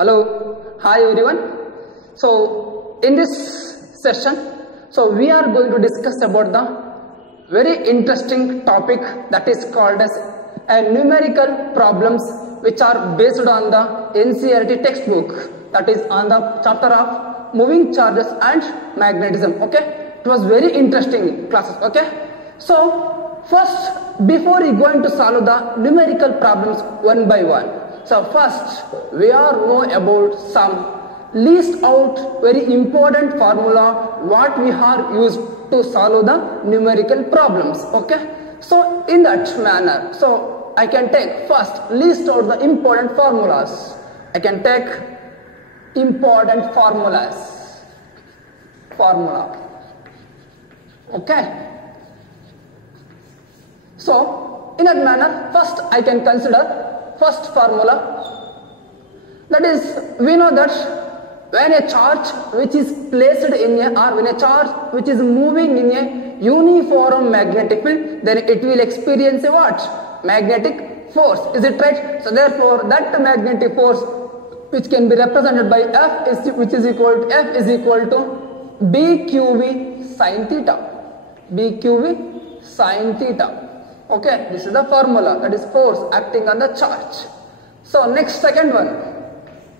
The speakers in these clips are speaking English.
Hello, hi everyone. So in this session, we are going to discuss about the very interesting topic that is called as numerical problems, which are based on the NCERT textbook, that is on the chapter of moving charges and magnetism. Okay, it was very interesting classes. Okay, so first, before we going to solve the numerical problems one by one, so first we are know about some list out very important formula what we are used to solve the numerical problems. Okay, so in that manner, so I can take first list out the important formulas. I can take important formula. Okay, so in that manner, first I can consider first formula, that is, we know that when a charge which is placed in a, or when a charge which is moving in a uniform magnetic field, then it will experience a what? Magnetic force. Is it right? So therefore that magnetic force which can be represented by F is equal to BQV sin theta. BQV sin theta. Okay, this is the formula, that is force acting on the charge. So next, second one,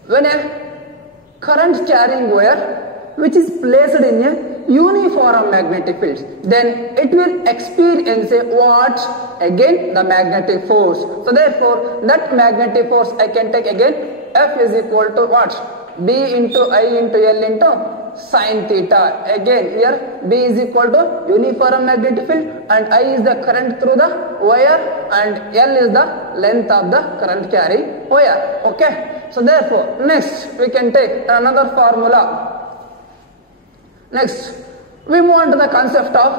when a current carrying wire which is placed in a uniform magnetic field, then it will experience a what? Again the magnetic force. So therefore that magnetic force I can take again F is equal to what? B into I into L into sin theta. Again here B is equal to uniform magnetic field and I is the current through the wire and L is the length of the current carrying wire. Okay, so therefore next we can take another formula. Next we move on to the concept of,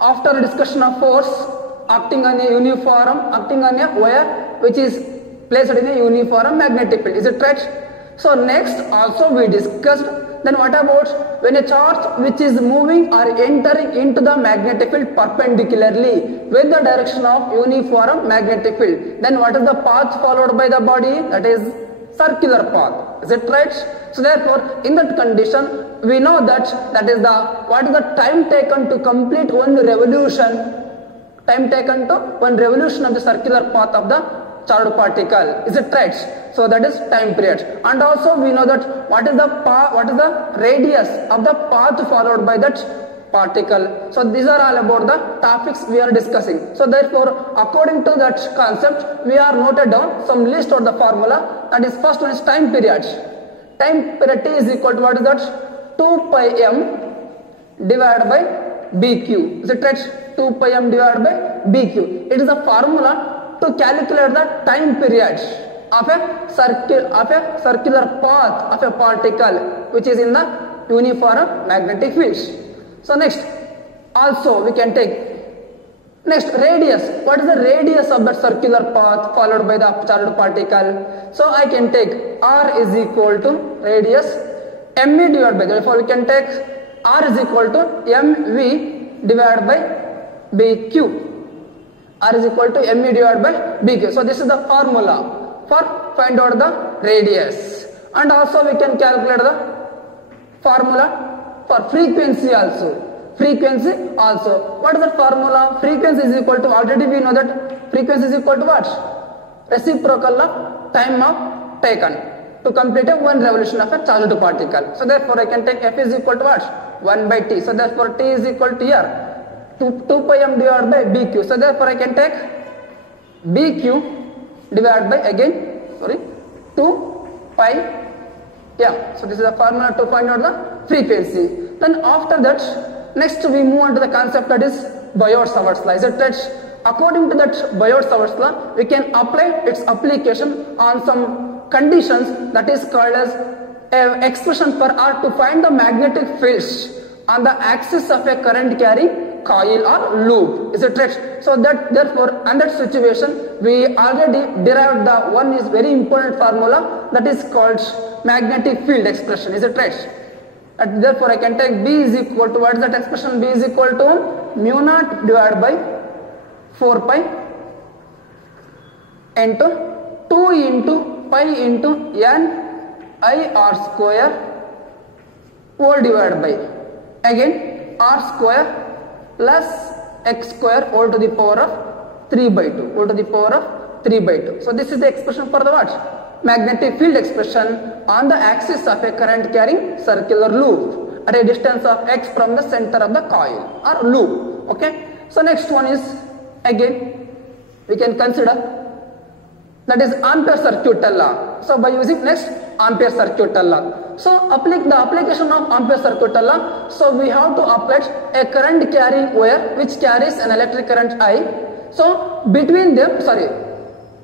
after a discussion of force acting on a uniform, acting on a wire which is placed in a uniform magnetic field. Is it right? So next also we discussed, then what about when a charge which is moving or entering into the magnetic field perpendicularly with the direction of uniform magnetic field, then what is the path followed by the body? That is circular path. Is it right? So therefore in that condition we know that is the, what is the time taken to complete one revolution? Time taken to one revolution of the circular path of the charged particle. Is it right? So that is time period. And also we know that what is the radius of the path followed by that particle. So these are all about the topics we are discussing. So therefore according to that concept we are noted down some list of the formula. That is, first one is time period. Time period T is equal to what is that? 2 pi m divided by BQ. Is it right? 2 pi m divided by BQ. It is a formula to calculate the time period of a circular path of a particle which is in the uniform magnetic field. So next also we can take next radius. What is the radius of that circular path followed by the charged particle? So I can take R is equal to radius MV divided by, therefore we can take R is equal to MV divided by BQ. R is equal to MV divided by BQ. So this is the formula for find out the radius. And also we can calculate the formula for frequency also. Frequency also. What is the formula? Frequency is equal to, already we know that frequency is equal to what? Reciprocal of time of taken to complete a one revolution of a charged particle. So therefore I can take F is equal to what? 1 by T. So therefore T is equal to here 2 pi m divided by BQ. So therefore I can take BQ divided by 2 pi m. So this is the formula to find out the frequency. Then after that, next we move on to the concept that is Biot-Savart's law. Is it right? According to that Biot-Savart's law, we can apply its application on some conditions, that is called as an expression for R to find the magnetic fields on the axis of a current carrying coil or loop. Is it right? So that therefore under that situation we already derived the one is very important formula, that is called magnetic field expression. Is it right? And therefore I can take B is equal to, what is that expression? B is equal to mu naught divided by 4 pi into 2 into pi into n I r square whole divided by again r square plus x square whole to the power of 3 by 2 whole to the power of 3 by 2. So this is the expression for the what? Magnetic field expression on the axis of a current carrying circular loop at a distance of x from the center of the coil or loop. Okay. So next one is again we can consider, that is Ampere circuital law. So by using next Ampere circuital law. So the application of Ampere circuital law. So we have to apply a current carrying wire which carries an electric current I. So between them,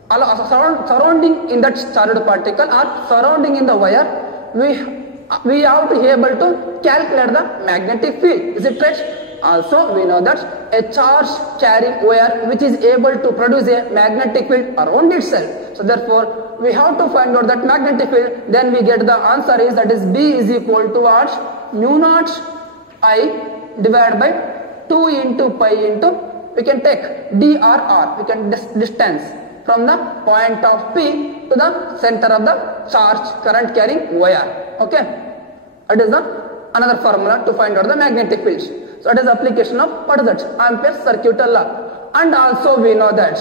surrounding in that charged particle or surrounding in the wire, we have to be able to calculate the magnetic field. Is it right? Also we know that a charge carrying wire which is able to produce a magnetic field around itself. So therefore we have to find out that magnetic field. Then we get the answer is, that is B is equal to what? Mu naught I divided by 2 into pi into, we can take DRR, we can distance from the point of P to the center of the charge current carrying wire. Okay, that is another formula to find out the magnetic field. So that is application of what is that? Ampere circuital law. And also we know that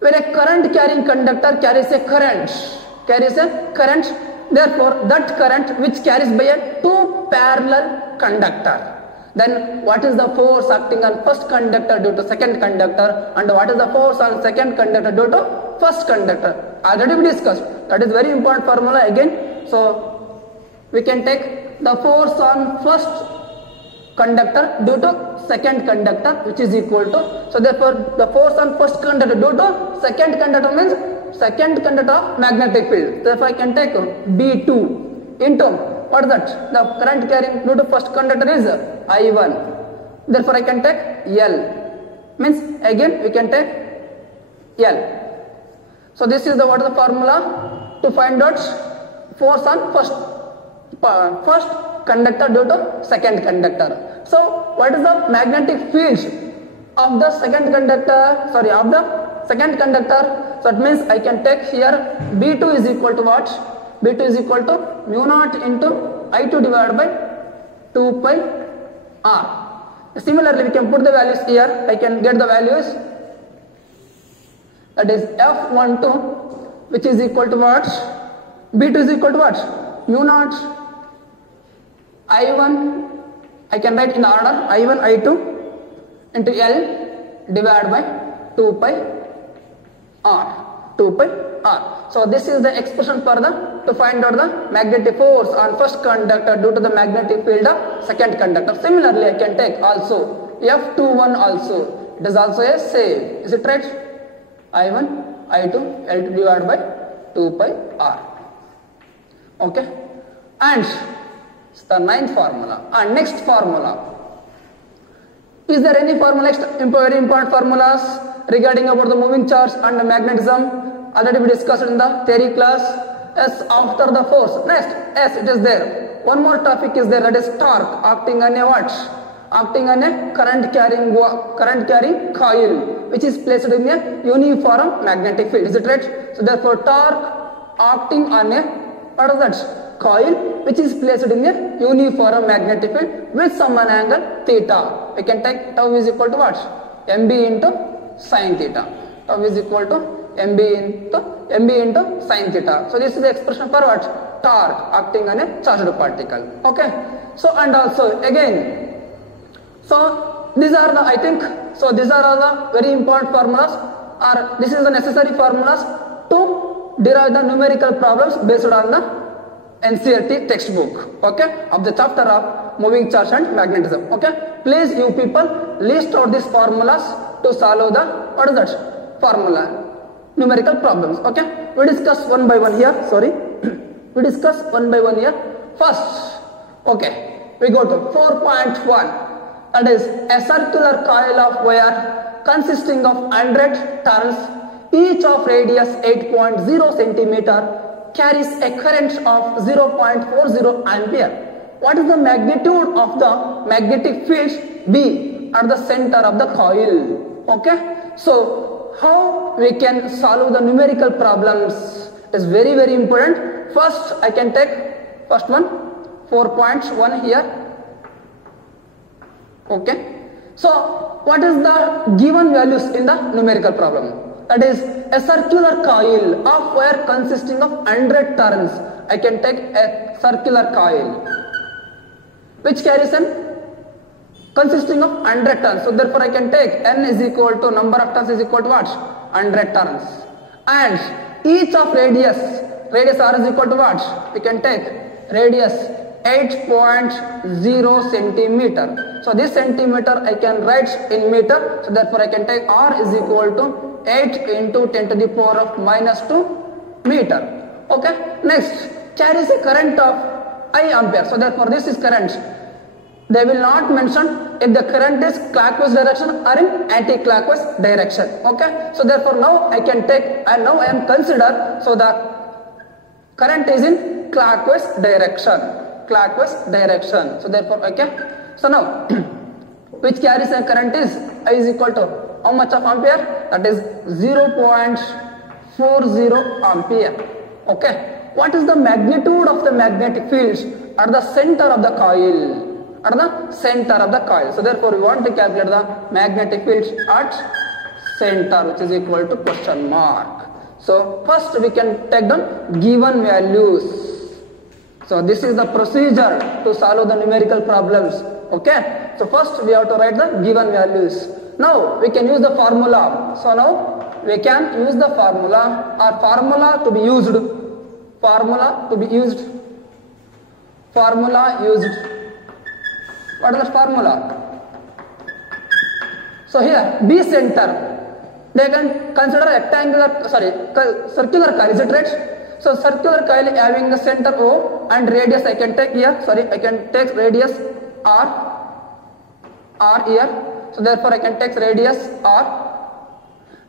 when a current carrying conductor carries a current, therefore that current which carries by a two parallel conductor, then what is the force acting on first conductor due to second conductor, and what is the force on second conductor due to first conductor? Already we discussed. That is very important formula again. So we can take the force on first conductor due to second conductor, which is equal to, so therefore the force on first conductor due to second conductor means second conductor of magnetic field. Therefore I can take B2 into, what is that? The current carrying due to first conductor is I1. Therefore I can take L. Means again we can take L. So this is the what is the formula to find out force on first conductor due to second conductor. So what is the magnetic field of the second conductor? So it means I can take here B2 is equal to what? B2 is equal to mu naught into I2 divided by 2 pi r. Similarly we can put the values here. I can get the values, that is F12 which is equal to what? B2 is equal to what? Mu naught I1, I can write in order I1 I2 into L divided by 2 pi r. So this is the expression for to find out the magnetic force on first conductor due to the magnetic field of second conductor. Similarly I can take also F21 also. It is also a same. Is it right? I1 I2 L2 divided by 2 pi r. Okay, and the ninth formula. And next formula. Is there any formula, very important formulas regarding about the moving charge and the magnetism? Already we discussed in the theory class. S after the force. Next, S it is there. One more topic is there, that is torque acting on a what? Acting on a current carrying coil which is placed in a uniform magnetic field. Is it right? So therefore torque acting on a, what is that? Coil which is placed in a uniform magnetic field with some angle theta. We can take tau is equal to what? mb into sin theta. Tau is equal to mb into sin theta. So this is the expression for what? Torque acting on a charged particle. Okay. So and also again, so these are the, I think, so these are all the very important formulas, or this is the necessary formulas to derive the numerical problems based on the NCERT textbook, okay, of the chapter of moving charge and magnetism. Okay, please you people list out these formulas to solve the, what is that? Formula numerical problems. Okay, we discuss one by one here. Sorry, we discuss one by one here. First, okay, we go to 4.1. That is a circular coil of wire consisting of 100 turns, each of radius 8.0 centimeter, carries a current of 0.40 ampere. What is the magnitude of the magnetic field B at the center of the coil? Okay, so how we can solve the numerical problems is very important. First I can take first one 4.1 here. Okay. So what is the given values in the numerical problem? That is a circular coil of wire consisting of 100 turns. I can take a circular coil which carries an consisting of 100 turns. So therefore I can take n is equal to number of turns is equal to what? 100 turns. And each of radius r is equal to what? We can take radius 8.0 centimeter. So this centimeter I can write in meter. So therefore I can take r is equal to 8 into 10 to the power of minus 2 meter. Okay. Next, carries a current of I ampere. So therefore this is current. They will not mention if the current is clockwise direction or in anti-clockwise direction. Okay. So therefore now I can take, and now I am consider, so the current is in clockwise direction. So therefore, okay. So now which carries a current is I is equal to how much of ampere? That is 0.40 ampere. Okay. What is the magnitude of the magnetic fields at the center of the coil? So therefore we want to calculate the magnetic fields at center, which is equal to question mark. So first we can take the given values. So this is the procedure to solve the numerical problems. Okay. So first we have to write the given values. Now we can use the formula. So now we can use the formula, or formula to be used. What is the formula? So here B center, they can consider circular coil, is it right? So circular coil having the center O and radius I can take here, I can take radius R here. So therefore I can take radius R.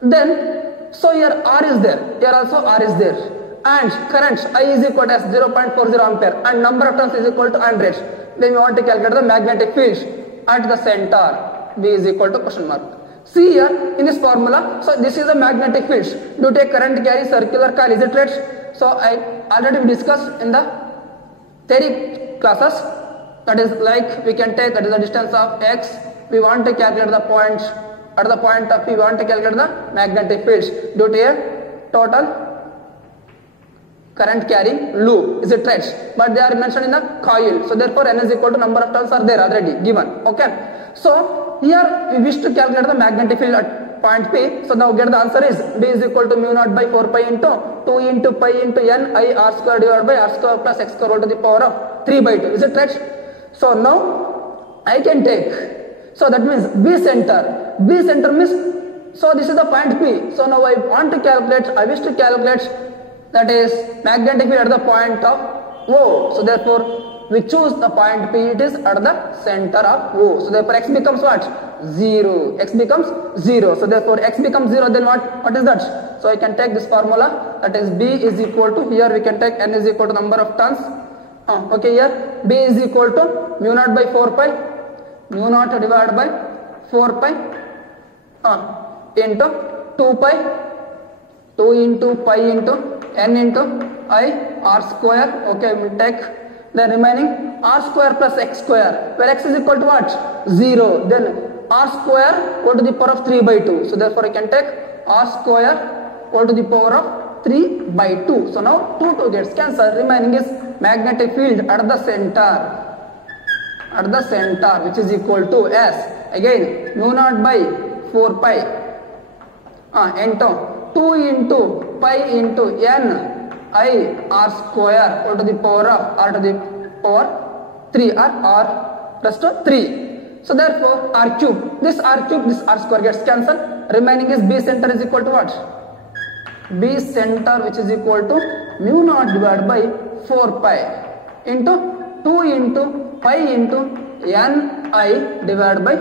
Then so here R is there, here also R is there, and current I is equal to 0.40 ampere and number of turns is equal to 100. Then we want to calculate the magnetic field at the center. B is equal to question mark. See here in this formula, so this is the magnetic field due to a current carry circular coil, is it right? So I already discussed in the theory classes, that is like we can take, that is the distance of x, we want to calculate the point, at the point of P we want to calculate the magnetic fields due to a total current carrying loop, is it right? But they are mentioned in the coil. So therefore n is equal to number of turns are there already given. Okay. So here we wish to calculate the magnetic field at point P. So now get the answer is B is equal to mu naught by 4 pi into 2 into pi into n I r square divided by r square plus x square to the power of 3 by 2. Is it right? So now I can take, so that means B center means, so this is the point P. So now I wish to calculate that is magnetic field at the point of O. So therefore we choose the point P, it is at the center of O. So therefore x becomes what? 0. X becomes 0. So therefore x becomes 0, then what is that? So I can take this formula, that is B is equal to, here we can take n is equal to number of turns. Okay, here B is equal to mu naught by 4 pi, mu naught divided by 4 pi into 2 pi, 2 into pi into n into I r square. Okay, we will take the remaining r square plus x square, where x is equal to what? 0. Then r square go to the power of 3 by 2. So therefore I can take r square go to the power of 3 by 2. So now 2 gets cancelled. Remaining is magnetic field at the center, which is equal to S. Again mu naught by 4 pi into 2 into pi into n I r square all to the power of r to the power 3 or r plus to 3. So therefore r cube, this r square gets cancelled. Remaining is B center is equal to what? B center, which is equal to mu naught divided by 4 pi into 2 into pi into n I divided by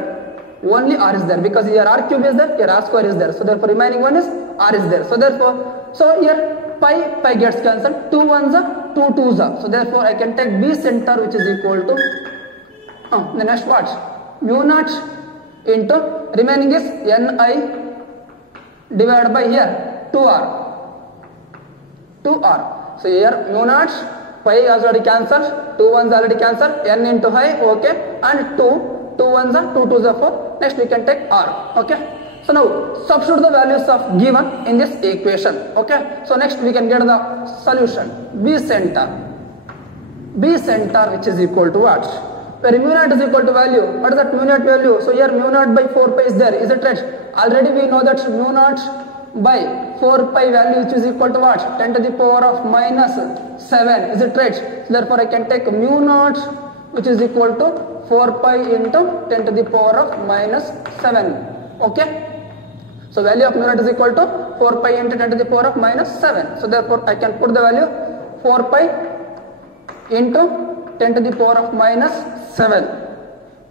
only r is there, because here r cube is there, here r square is there. So therefore remaining one is r is there. So therefore, so here pi gets cancelled, 2 ones are 2 twos are. So therefore I can take B center, which is equal to the next what? Mu naught into remaining is ni divided by here 2r. So here mu naught, pi is already cancelled, 2 ones already cancelled, n into I, okay, and 2 ones are 2 2s are 4. Next we can take r, okay. So now substitute the values of given in this equation, okay. So next we can get the solution. B center which is equal to what? Where mu naught is equal to value. What is that mu naught value? So here mu naught by 4 pi is there, is it right? Already we know that mu naught by 4 pi value which is equal to what? 10 to the power of minus 7, is it right? So therefore I can take mu naught which is equal to 4 pi into 10 to the power of minus 7, okay. So value of mu naught is equal to 4 pi into 10 to the power of minus 7. So therefore I can put the value 4 pi into 10 to the power of minus 7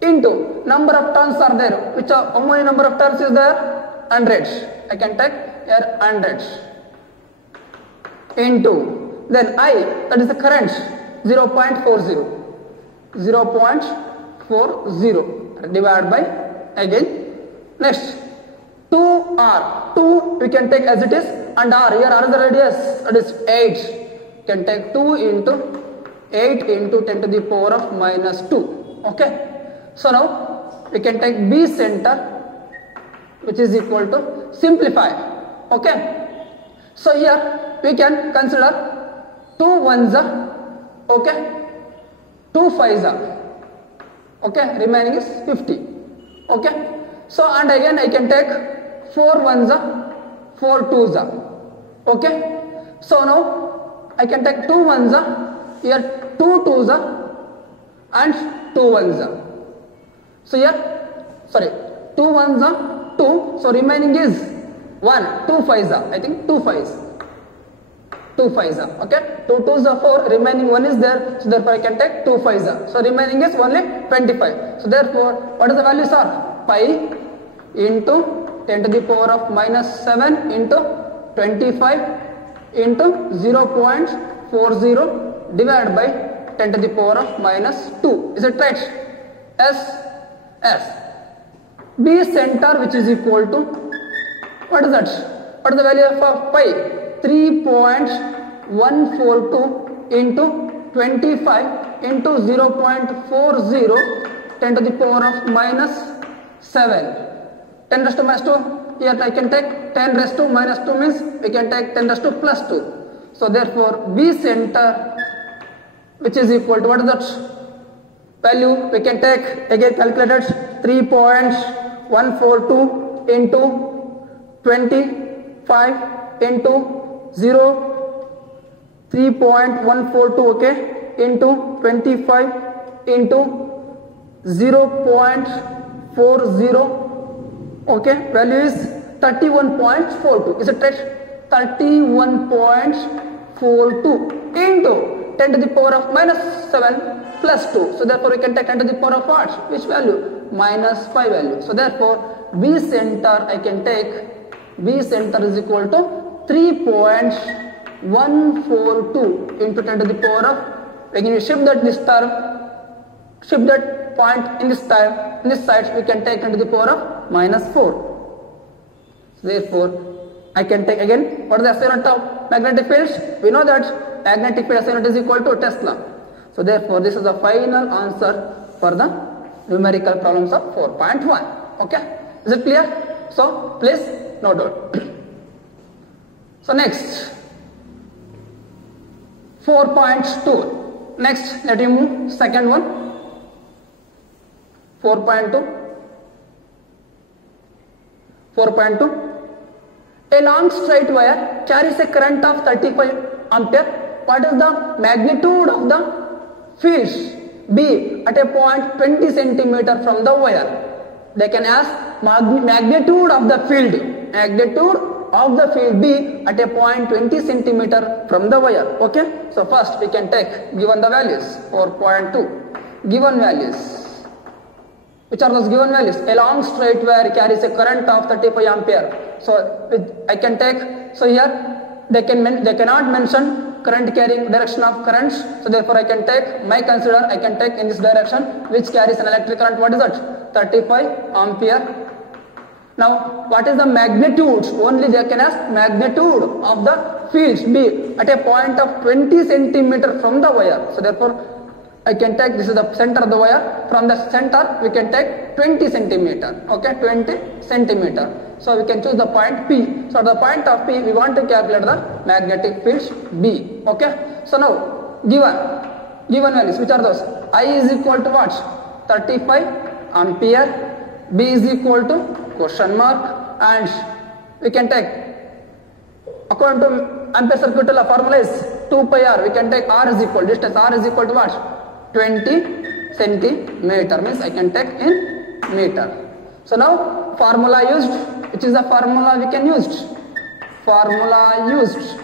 into number of turns are there. Which are, how many number of turns is there? 100. I can take here 100 into then I, that is the current, 0.40 divided by again next 2r, 2 we can take as it is, and r, here r is the radius, that is 8, can take 2 into 8 into 10 to the power of minus 2, okay. So now we can take B center which is equal to simplify, okay. So here we can consider 2 ones are, okay, 2 fives are, okay, remaining is 50, okay. So and again I can take 4 ones are, 4 twos are, okay. So now I can take 2 ones are, here 2 twos are and 2 ones are. So here, sorry, 2 ones are 2, so remaining is 1, 2 fives are, I think 2 fives. 2 fives are, okay, 2 twos are 4, remaining 1 is there, so therefore I can take 2 fives are. So remaining is only 25. So therefore, what is the values are? Pi into 10 to the power of minus 7 into 25 into 0.40 divided by 10 to the power of minus 2. Is it right? S. B center which is equal to, what is that? What is the value of pi? 3.142 into 25 into 0.40 10 to the power of minus 7. 10 raised to minus 2, here I can take 10 raised to minus 2 means we can take 10 raised to plus 2. So therefore B center which is equal to, what is that value? We can take again calculated 3.142 into 25 into 3.142, okay, into 25 into 0.40, okay, value is 31.42. Is it right? 31.42 into 10 to the power of minus 7 plus 2. So therefore we can take 10 to the power of what? Which value? Minus 5 value. So therefore B center I can take, B center is equal to 3.142 into 10 to the power of, when you shift that this term, shift that point in this term, in this side we can take 10 to the power of minus 4. So therefore I can take again, what is the SI unit of magnetic fields? We know that magnetic field SI unit is equal to Tesla. So therefore this is the final answer for the numerical problems of 4.1. Okay, is it clear? So please note down. So next 4.2. Next let me move second one. 4.2. A long straight wire carries a current of 35 ampere. What is the magnitude of the fields B at a point 20 centimeter from the wire? They can ask magnitude of the field. Magnitude of the field B at a point 20 centimeter from the wire. Okay. So first we can take given the values. 4.2. Given values. Which are those given values? A long straight wire carries a current of 35 ampere. So I can take, so here they cannot mention current carrying direction of currents. So therefore I can take, I can take in this direction which carries an electric current. What is that? 35 ampere. Now what is the magnitude? Only they can ask magnitude of the field B at a point of 20 centimeter from the wire. So therefore, I can take, this is the center of the wire, from the center we can take 20 centimeter, okay, 20 centimeter. So we can choose the point P. So at the point of P, we want to calculate the magnetic field B, okay. So now, given values, which are those? I is equal to what? 35 ampere, B is equal to question mark, and we can take, according to Ampere circuit law, formula is 2 pi r, we can take r is equal, distance r is equal to what? 20 centimeter, means I can take in meter. So now formula used, which is the formula we can use? Formula used,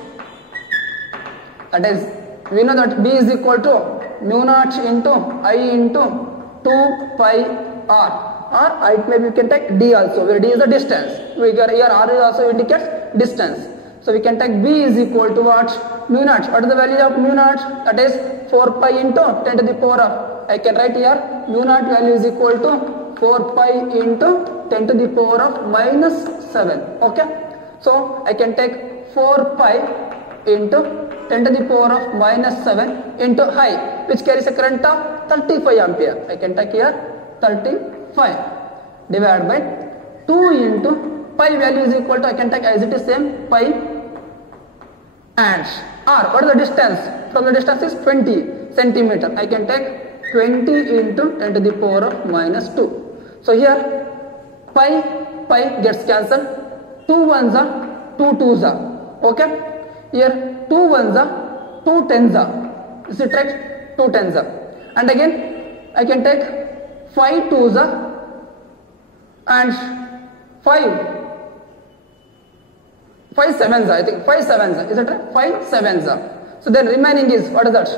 that is, we know that B is equal to mu naught into I into 2 pi r, or it maybe we can take d also, where d is the distance. Here r is also indicates distance. So we can take B is equal to what? Mu naught. What is the value of mu naught? That is 4 pi into 10 to the power of, I can write here, mu naught value is equal to 4 pi into 10 to the power of minus 7. Okay. So I can take 4 pi into 10 to the power of minus 7 into I, which carries a current of 35 ampere. I can take here 35 divided by 2 into pi value is equal to, I can take as it is same, pi, and r, what is the distance? From the distance is 20 centimeter. I can take 20 into 10 to the power of minus 2. So here pi gets cancelled, 2 ones are 2 twos are, okay. Here 2 ones are 2 tens are, is it right? 2 tens are, and again I can take 5 twos are and 5 sevens are, I think 5 sevens are, is it right? 5 sevens are. So then remaining is, what is that?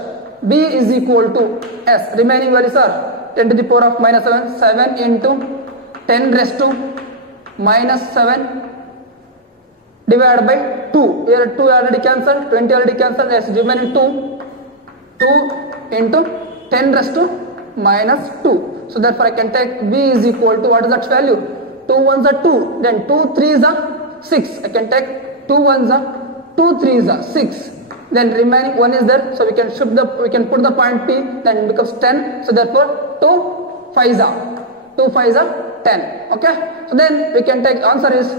B is equal to S, remaining values are 10 to the power of minus 7, 7 into 10 raised to minus 7 divided by 2. Here 2 already cancelled, 20 already cancelled, yes, remaining 2 into 10 raised to minus 2. So therefore I can take B is equal to, what is that value? 2 ones are 2, then 2 threes are 6. I can take 2 ones are 2 threes are 6. Then remaining 1 is there, so we can shift the, we can put the point P, then it becomes 10. So therefore 2 5s are 10. Okay. So then we can take, answer is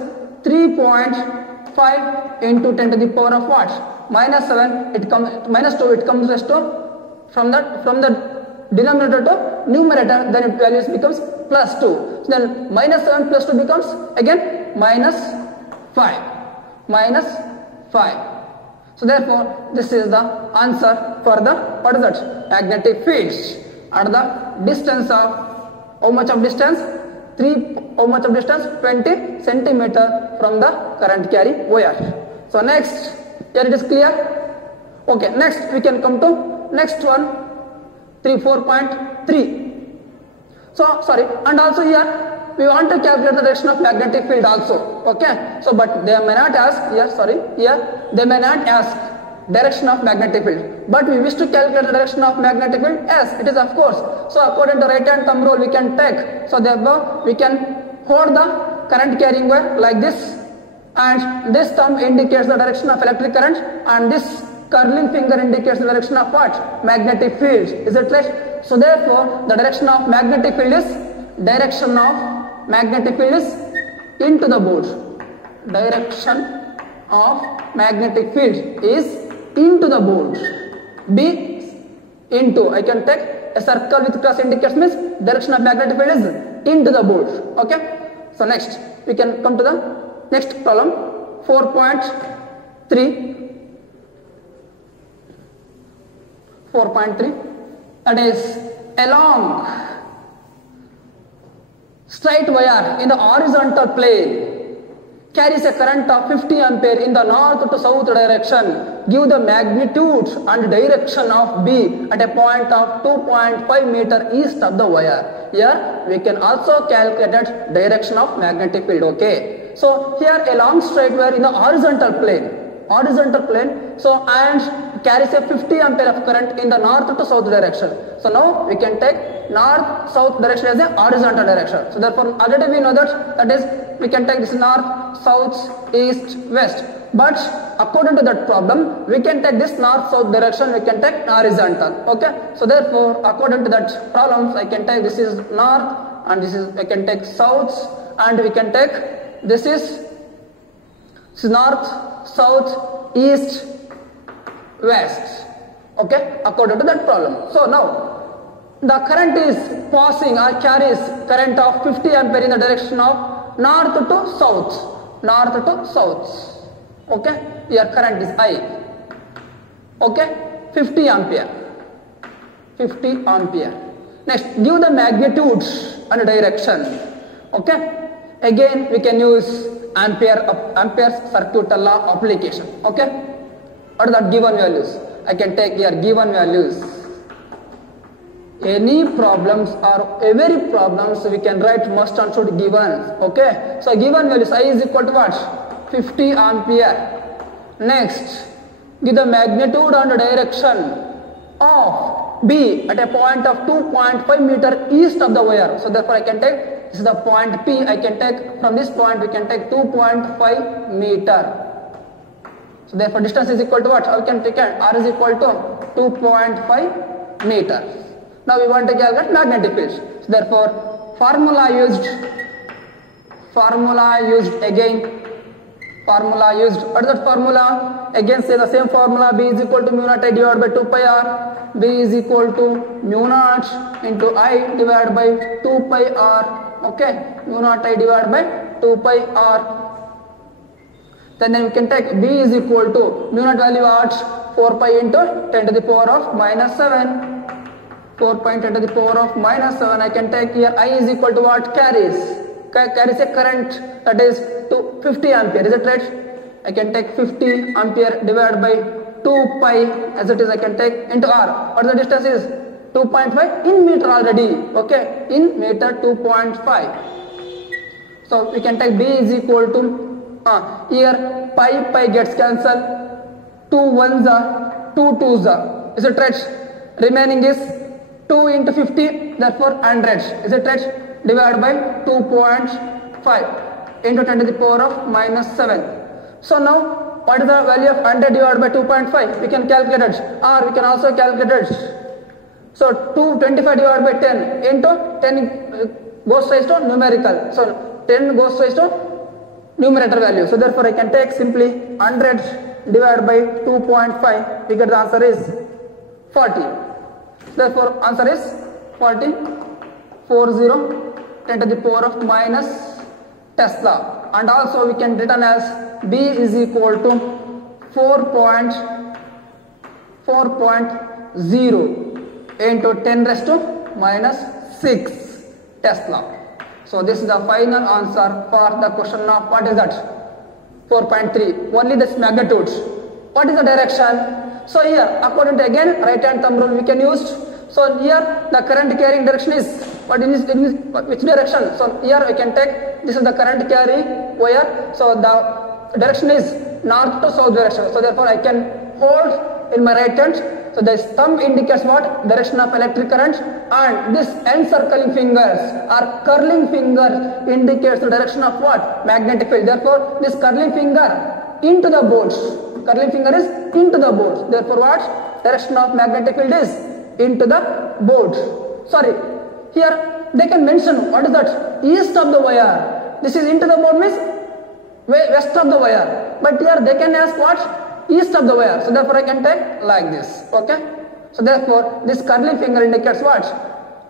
3.5 into 10 to the power of what? Minus 7. It comes minus 2. It comes as to from the denominator to numerator. Then it values becomes plus 2. So then minus 7 plus 2 becomes again minus 5. Minus 5. So therefore, this is the answer for the, what is that? Magnetic fields at the distance of, how much of distance? 20 centimeter from the current carrying wire. So next, here it is clear. Okay, next we can come to next one, 4.3. So sorry, and also here we want to calculate the direction of magnetic field also. Okay, so but they may not ask here, sorry, here they may not ask direction of magnetic field, but we wish to calculate the direction of magnetic field. Yes, it is of course. So according to right hand thumb rule we can take, so therefore we can hold the current carrying wire like this, and this thumb indicates the direction of electric current, and this curling finger indicates the direction of what? Magnetic field. Is it right? So therefore the direction of magnetic field is into the board. Direction of magnetic field is into the board. B into, I can take a circle with cross indicates means direction of magnetic field is into the board. Okay. So next we can come to the next problem, 4.3. 4.3, that is a long straight wire in the horizontal plane carries a current of 50 ampere in the north to south direction. Give the magnitude and direction of B at a point of 2.5 meter east of the wire. Here we can also calculate direction of magnetic field. Okay. So here a long straight wire in the horizontal plane. So and carries a 50 ampere of current in the north to south direction. So now we can take north south direction as a horizontal direction. So therefore already we know that is we can take this north, south, east, west. But according to that problem, we can take this north-south direction, we can take horizontal. Okay, so therefore, according to that problem, I can take this is north, and this is I can take south, and we can take this is north, south, east, west. Okay, according to that problem. So now the current is passing or carries current of 50 ampere in the direction of north to south. North to south. Okay, your current is I. Okay, 50 ampere. 50 ampere. Next, give the magnitude and direction. Okay, again we can use Ampere's circuit law application. Okay, what are the given values? I can take here given values. Any problems or every problems we can write must and should given. Okay, so given values I is equal to what? 50 ampere. Next, give the magnitude and direction of B at a point of 2.5 meter east of the wire. So therefore I can take this is the point P. I can take from this point we can take 2.5 meter. So therefore distance is equal to what? I can take R is equal to 2.5 meter. Now we want to calculate magnetic field. So therefore formula used again. Formula used. What is that formula? Again say the same formula. B is equal to mu naught I divided by 2 pi r. B is equal to mu naught into I divided by 2 pi r. Okay, mu naught I divided by 2 pi r. Then we can take B is equal to mu naught value at 4 pi into 10 to the power of minus 7. 4 pi into 10 to the power of minus 7. I can take here I is equal to what? Carries a current that is to 50 ampere. Is it right? I can take 50 ampere divided by 2 pi as it is. I can take into r. What the distance is? 2.5 in meter already. Okay, in meter 2.5. So we can take B is equal to here pi gets cancelled. 2 ones are 2 twos are. Is it right? Remaining is 2 into 50. Therefore 100. Is it right? Divided by 2.5 into 10 to the power of minus 7. So now what is the value of 100 divided by 2.5? We can calculate it, or we can also calculate it. So 225 divided by 10 into 10 goes raised to numerical. So 10 goes raised to numerator value. So therefore I can take simply 100 divided by 2.5. We get the answer is 40. Therefore answer is 40. 10 to the power of minus Tesla, and also we can written as B is equal to 4.0 into 10 raised to minus 6 Tesla. So this is the final answer for the question of what is that? 4.3. Only this magnitude. What is the direction? So here according to again right hand thumb rule we can use. So here the current carrying direction is what in which direction? So here I can take this is the current carry wire. So the direction is north to south direction. So therefore I can hold in my right hand. So the thumb indicates what? Direction of electric current, and this encircling fingers or curling finger indicates the direction of what? Magnetic field. Therefore this curling finger into the bolts. Curling finger is into the bolts. Therefore what? Direction of magnetic field is into the bolts. Sorry. Here they can mention what is that? East of the wire. This is into the bolt means west of the wire. But here they can ask what? East of the wire. So therefore I can take like this. Okay. So therefore this curling finger indicates what?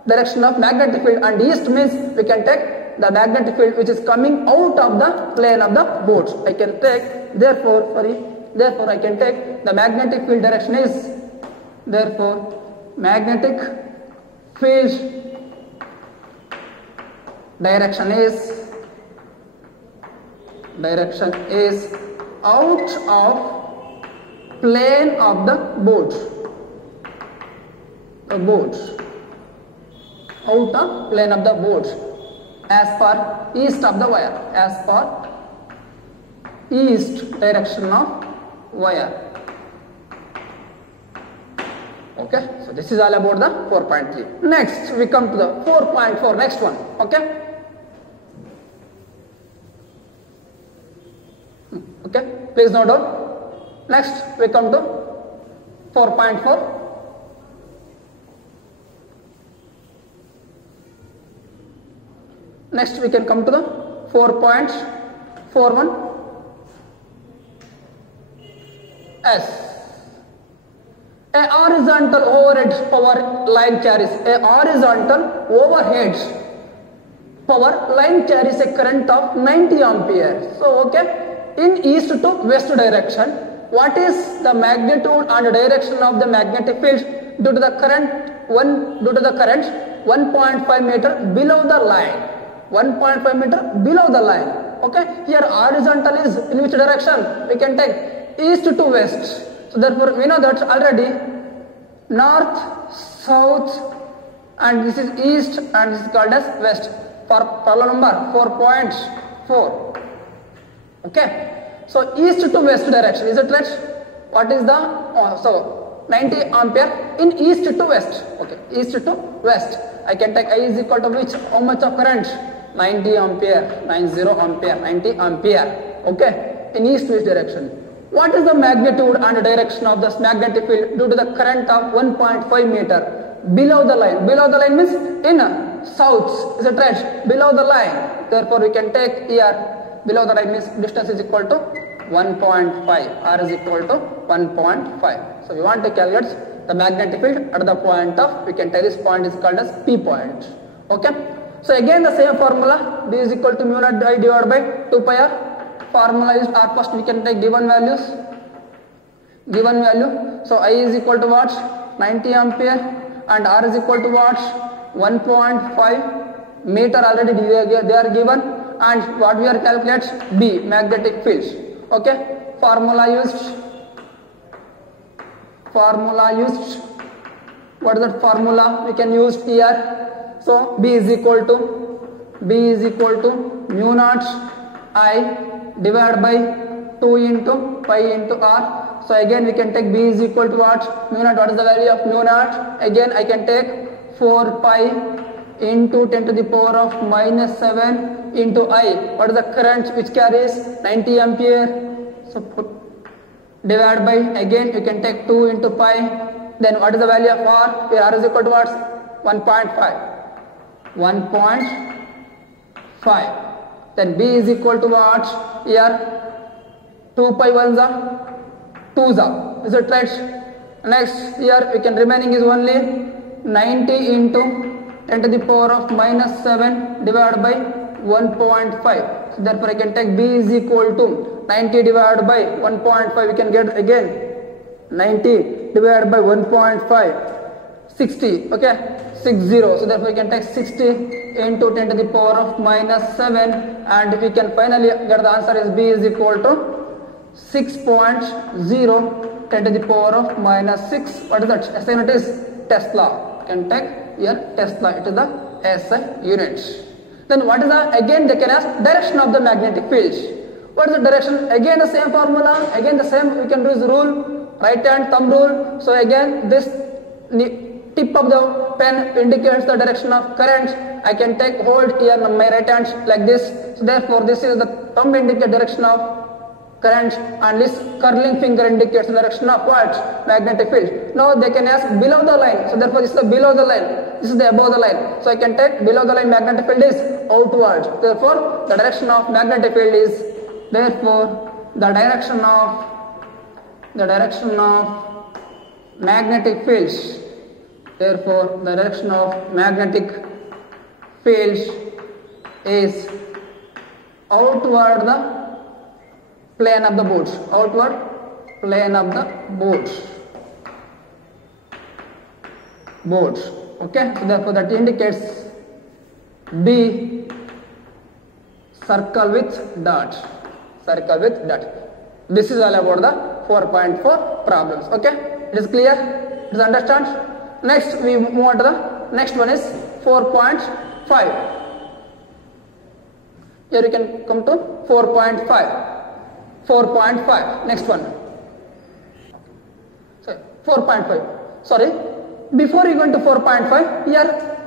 Direction of magnetic field, and east means we can take the magnetic field which is coming out of the plane of the bolts. I can take therefore I can take the magnetic field direction is therefore magnetic field direction is out of plane of the bolt. Out of plane of the bolt as per east of the wire. As per east direction of wire. Okay, so this is all about the 4.3. Next we come to the 4.4, next one. Okay. Okay. Please note down. Next we come to 4.4. Next we can come to the 4.41 S. A horizontal overhead power line carries a horizontal overhead power line carries a current of 90 ampere. So okay, in east to west direction, what is the magnitude and direction of the magnetic field due to the current 1.5 meter below the line? 1.5 meter below the line. Okay, here horizontal is in which direction? We can take east to west. So therefore we know that already north, south, and this is east and this is called as west. For problem number 4.4. Okay, so east to west direction, is it right? What is the so 90 ampere in east to west. Okay, east to west. I can take I is equal to which? How much of current? 90 ampere, 90 ampere, 90 ampere. Okay, in east to west direction. What is the magnitude and direction of this magnetic field due to the current of 1.5 meter below the line? Below the line means in south, is it right? Below the line. Therefore we can take here below the line means distance is equal to 1.5. R is equal to 1.5. So we want to calculate the magnetic field at the point of, we can take this point is called as P point. Okay. So again the same formula, B is equal to mu naught I divided by 2 pi R. Formula is R. First we can take given values. Given value. So I is equal to what? 90 ampere and R is equal to what? 1.5 meter already they are given, and what we are calculate? B, magnetic field. Okay. Formula used. What is that formula we can use here? So B is equal to mu naught I divided by 2 into pi into R. So again we can take B is equal to what? Mu naught. What is the value of mu naught? Again I can take 4 pi into 10 to the power of minus 7 into I. What is the current which carries? 90 ampere. So put divided by, again you can take 2 into pi. Then what is the value of R? Here R is equal to what? 1.5. 1.5. Then B is equal to what? Here 2 pi 1 za 2 za. Is it right? Next here we can remaining is only 90 into 10 to the power of minus 7 divided by 1.5. So therefore I can take B is equal to 90 divided by 1.5. We can get again 90 divided by 1.5, 60. Okay, 60. So therefore we can take 60 into 10 to the power of minus 7, and we can finally get the answer is B is equal to 6.0 10 to the power of minus 6. What is that? SI unit is Tesla. You can take here Tesla, it is the SI unit. Then what is the, again they can ask direction of the magnetic field. What is the direction? Again the same formula, again the same, we can use rule, right hand thumb rule. So again this tip of the pen indicates the direction of current. I can take hold here on my right hand like this. So therefore this is the thumb indicates direction of current, and this curling finger indicates the direction of what? Magnetic field. Now they can ask below the line. So therefore this is the below the line, this is the above the line. So I can take below the line magnetic field is outward. Therefore the direction of magnetic field is, therefore the direction of magnetic fields, therefore the direction of magnetic fields is outward the plane of the board, outward plane of the board. Okay, so therefore that indicates B, circle with dot. This is all about the 4.4 problems. Okay, it is clear? It is understand? Next we move on to the next one is 4.5. Here you can come to 4.5. Next one. Sorry, 4.5. Sorry, before you go into 4.5, here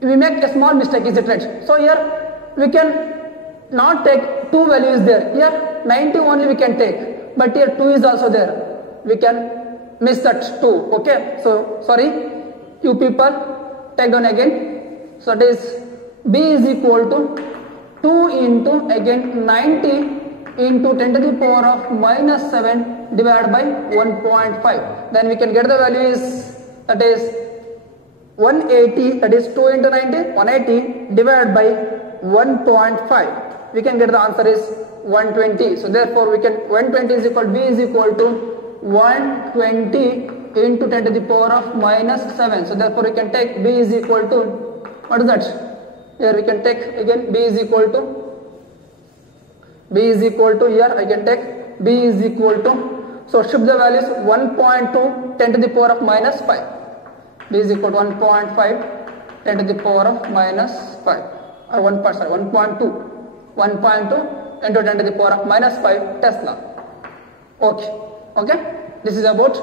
we make a small mistake, is it right? So here we can not take two values there. Here 90 only we can take, but here 2 is also there. We can miss that 2. Okay, so sorry, you people take down again. So it is B is equal to 2 into again 90 into 10 to the power of minus 7 divided by 1.5. Then we can get the value is, that is 180, that is 2 into 90, 180 divided by 1.5. We can get the answer is 120. So therefore we can, 120 is equal, B is equal to 120 into 10 to the power of minus 7. So therefore we can take B is equal to, what is that? Here we can take again B is equal to, here I can take B is equal to, so shift the values 1.2 10 to the power of minus 5. B is equal to 1.5 10 to the power of minus 5, or 1.2 into 10 to the power of minus 5 Tesla. Okay, this is about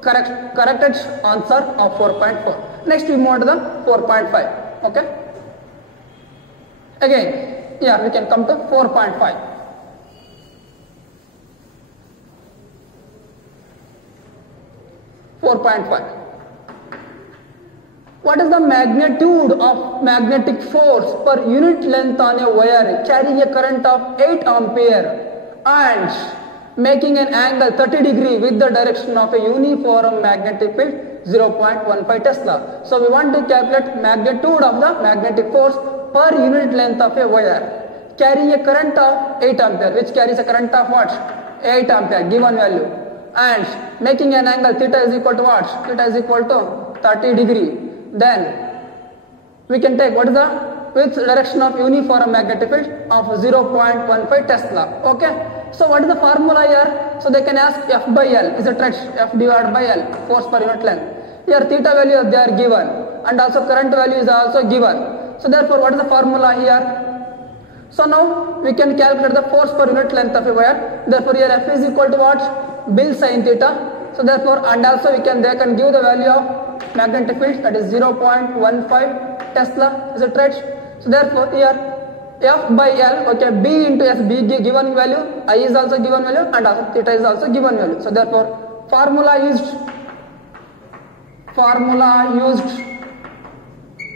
corrected answer of 4.4. Next we move on to the 4.5. Okay, again, yeah, we can come to 4.5. What is the magnitude of magnetic force per unit length on a wire carrying a current of 8 ampere and making an angle 30 degree with the direction of a uniform magnetic field 0.15 Tesla? So we want to calculate magnitude of the magnetic force per unit length of a wire carrying a current of 8 ampere, which carries a current of what? 8 ampere given value, and making an angle theta is equal to what? Theta is equal to 30 degree. Then we can take what is the with direction of uniform magnetic field of 0.15 Tesla. Okay, so what is the formula here? So they can ask F by L is a stretch, F divided by L, force per unit length. Here theta value they are given, and also current value is also given. So therefore what is the formula here? So now we can calculate the force per unit length of a wire. Therefore here F is equal to what? Bill sin theta. So therefore, and also they can give the value of magnetic field, that is 0.15 Tesla is a stretch. So therefore here F by L, okay, B into S, B given value, I is also given value, and also theta is also given value. So therefore formula used,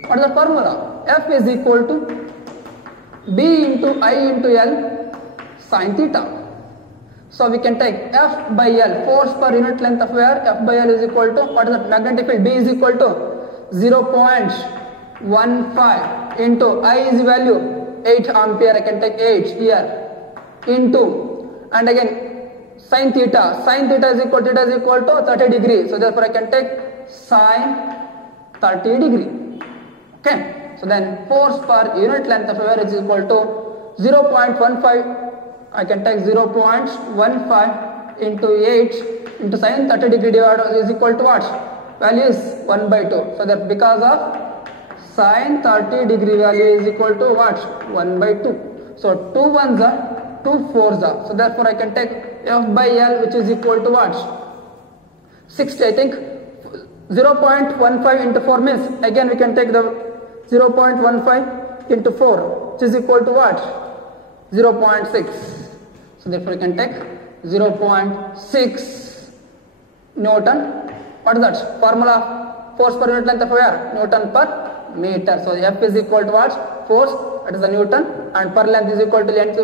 what is the formula? F is equal to B into I into L sin theta. So we can take F by L, force per unit length of wire, F by L is equal to, what is the magnetic field? B is equal to 0.15 into I is value 8 ampere, I can take 8 here, into, and again sin theta is equal to 30 degree. So therefore I can take sin 30 degree. Okay, so then force per unit length of a wire is equal to 0.15, I can take 0.15 into 8 into sin 30 degree divided is equal to what? Value is 1 by 2. So that because of sin 30 degree value is equal to what? 1 by 2. So 2 1s are 2 4s are. So therefore I can take F by L, which is equal to what? 60, I think. 0.15 into 4 means again we can take the 0.15 into 4, which is equal to what? 0.6. So therefore you can take 0.6 Newton. What is that? Formula force per unit length of wire, Newton per meter. So F is equal to what? Force, that is the Newton, and per length is equal to length,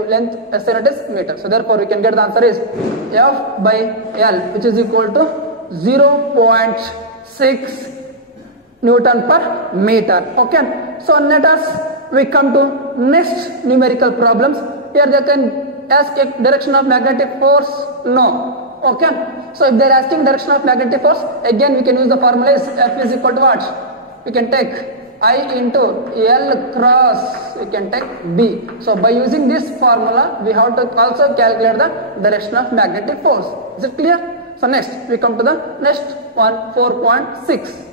S unit is meter. So therefore we can get the answer is F by L, which is equal to 0.6 Newton per meter. Okay, so let us we come to next numerical problems. Here they can ask a direction of magnetic force, no. Okay, so if they are asking direction of magnetic force, again we can use the formula is F is equal to what? We can take I into L cross, we can take B. So by using this formula we have to also calculate the direction of magnetic force. Is it clear? So next we come to the next one, 4.6.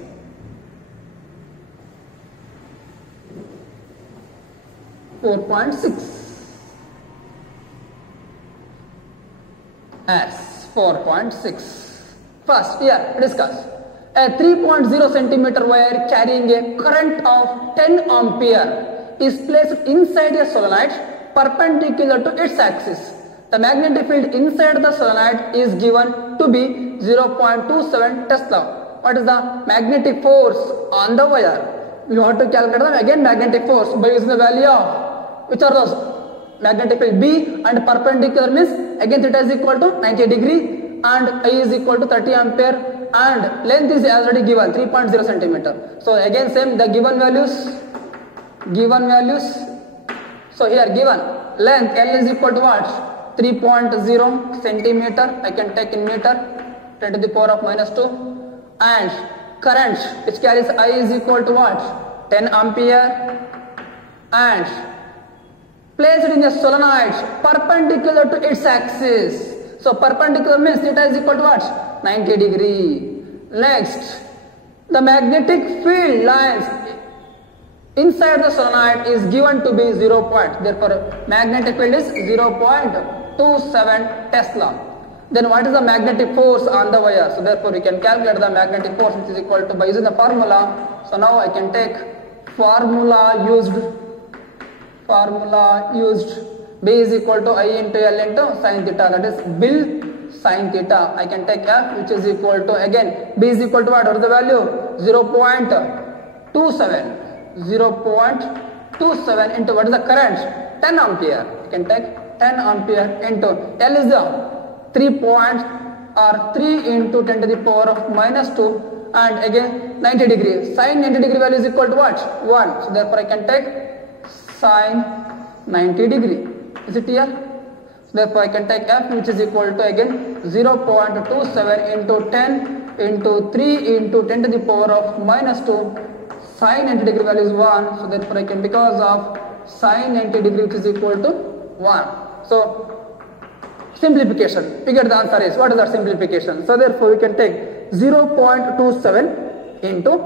As 4.6. First, here discuss. A 3.0 centimeter wire carrying a current of 10 ampere is placed inside a solenoid perpendicular to its axis. The magnetic field inside the solenoid is given to be 0.27 Tesla. What is the magnetic force on the wire? We want to calculate the again magnetic force by using the value of which are those magnetic field B, and perpendicular means again theta is equal to 90 degree and I is equal to 30 ampere and length is already given 3.0 centimeter. So again same the given values. So here given length L is equal to what? 3.0 centimeter. I can take in meter 10 to the power of minus 2, and current which carries I is equal to what? 10 ampere, and placed in a solenoid perpendicular to its axis. So perpendicular means theta is equal to what? 90 degree. Next, the magnetic field lines inside the solenoid is given to be 0. Therefore, magnetic field is 0.27 Tesla. Then what is the magnetic force on the wire? So therefore, we can calculate the magnetic force, which is equal to by using the formula. So now I can take formula used. B is equal to I into L into sin theta, that is Bill sin theta. I can take F, which is equal to again B is equal to what is the value? 0.27 into what is the current? 10 ampere. I can take 10 ampere into L is the 3 into 10 to the power of minus 2, and again 90 degree. Sin 90 degree value is equal to what? 1. So therefore I can take sin 90 degree. Is it here? So therefore I can take F, which is equal to again 0.27 into 10 into 3 into 10 to the power of minus 2. Sin 90 degree value is 1. So therefore I can, because of sin 90 degree, which is equal to 1. So simplification, we get the answer is, what is that simplification? So therefore we can take 0.27 into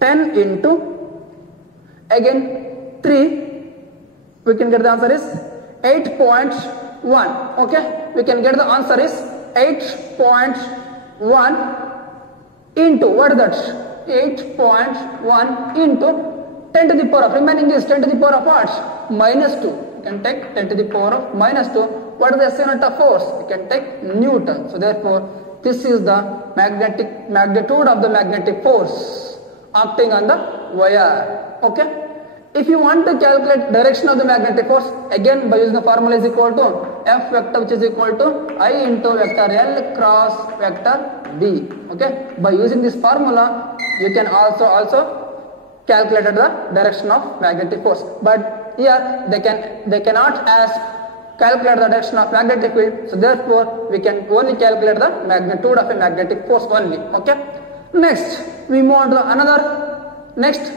10 into again 3, we can get the answer is 8.1. okay, we can get the answer is 8.1 into what is that? 8.1 into 10 to the power of, remaining is 10 to the power of what? Minus 2. You can take 10 to the power of minus 2. What is the SI unit of force? You can take Newton. So therefore this is the magnitude of the magnetic force acting on the wire. Okay. If you want to calculate direction of the magnetic force, again by using the formula is equal to F vector, which is equal to I into vector L cross vector B. Okay. By using this formula, you can also calculate the direction of magnetic force. But here they cannot calculate the direction of magnetic field. So therefore, we can only calculate the magnitude of a magnetic force only. Okay. Next, we move on to another next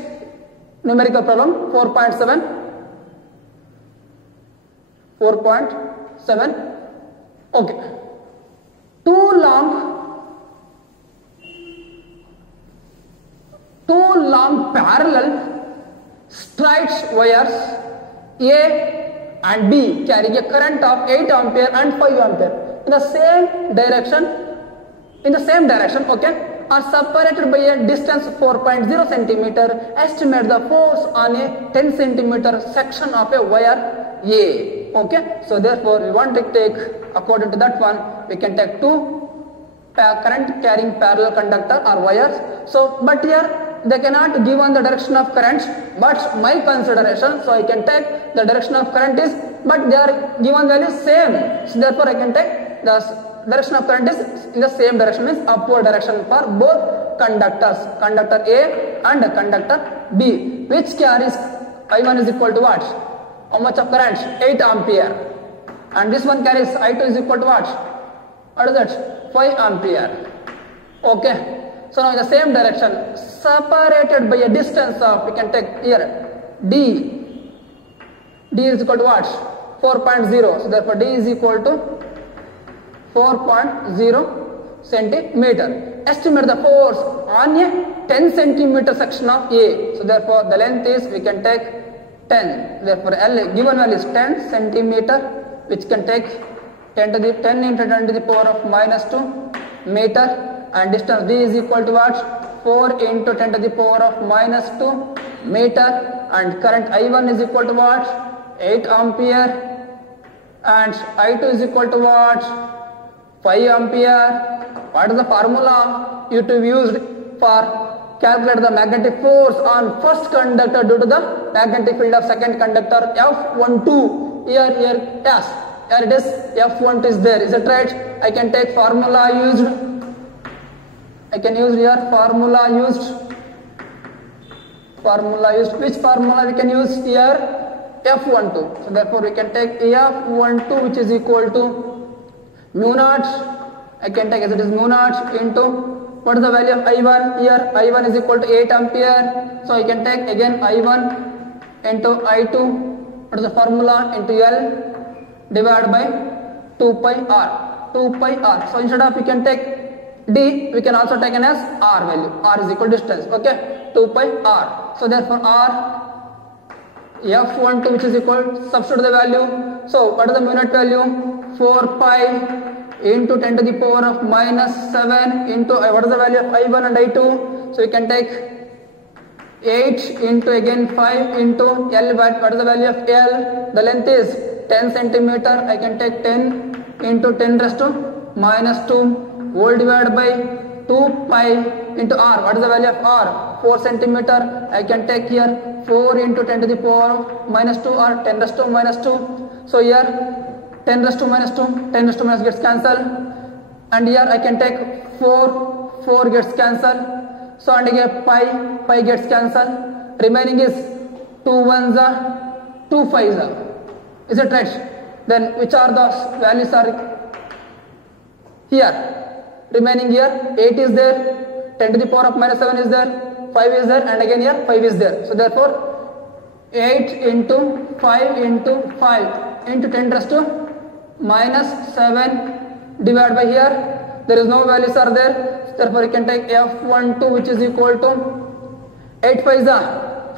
numerical problem, 4.7. Okay. Two long parallel straight wires A and B carrying a current of 8 ampere and 5 ampere in the same direction, okay, are separated by a distance 4.0 centimeter. Estimate the force on a 10 centimeter section of a wire A. Okay, so therefore we want to take, according to that one, we can take two current carrying parallel conductor or wires. So but here they cannot give on the direction of current, but my consideration, so I can take the direction of current is, but they are given value same. So therefore I can take the direction of current is in the same direction, means upward direction for both conductors, conductor A and conductor B, which carries I1 is equal to what? How much of current? 8 ampere. And this one carries I2 is equal to what? What is that? 5 ampere. Okay. So now in the same direction, separated by a distance of, we can take here D. D is equal to what? 4.0. So therefore D is equal to 4.0 centimeter. Estimate the force on a 10 centimeter section of A. So therefore the length is, we can take 10. Therefore L given value is 10 centimeter, which can take 10 into 10 to the power of minus 2 meter. And distance D is equal to what? 4 into 10 to the power of minus 2 meter. And current I1 is equal to what? 8 ampere. and I2 is equal to what? 5 ampere. What is the formula you to use for calculate the magnetic force on first conductor due to the magnetic field of second conductor F12? Here, yes, here it is, F12 is there, is it right? I can take formula used, I can use here formula used, which formula we can use here? F12. So therefore we can take F12 which is equal to mu naught, I can take as it is mu naught into what is the value of I1? Here I1 is equal to 8 ampere. So I can take again I1 into I2, what is the formula? Into L divided by 2 pi R. So instead of we can take D, we can also take an as R value. R is equal to distance, okay? 2 pi R. So therefore R F12 which is equal, substitute the value. So what is the mu naught value? 4 pi into 10 to the power of minus 7 into what is the value of I1 and I2? So we can take 8 into again 5 into L, what is the value of L? The length is 10 centimeter. I can take 10 into 10 raised to minus 2 whole divided by 2 pi into R. What is the value of R? 4 centimeter. I can take here 4 into 10 to the power of minus 2 or 10 raised to minus 2. So here 10 raised to minus 2, 10 raised to minus gets cancelled, and here I can take 4 gets cancelled. So and again pi gets cancelled. Remaining is 2 ones are 2 fives are. Is it right? Then which are the values are here? Remaining here 8 is there, 10 to the power of minus 7 is there, 5 is there, and again here 5 is there. So therefore 8 into 5 into 5 into 10 raised to minus 7 divided by here, there is no values are there. Therefore you can take F12 which is equal to 8 5s are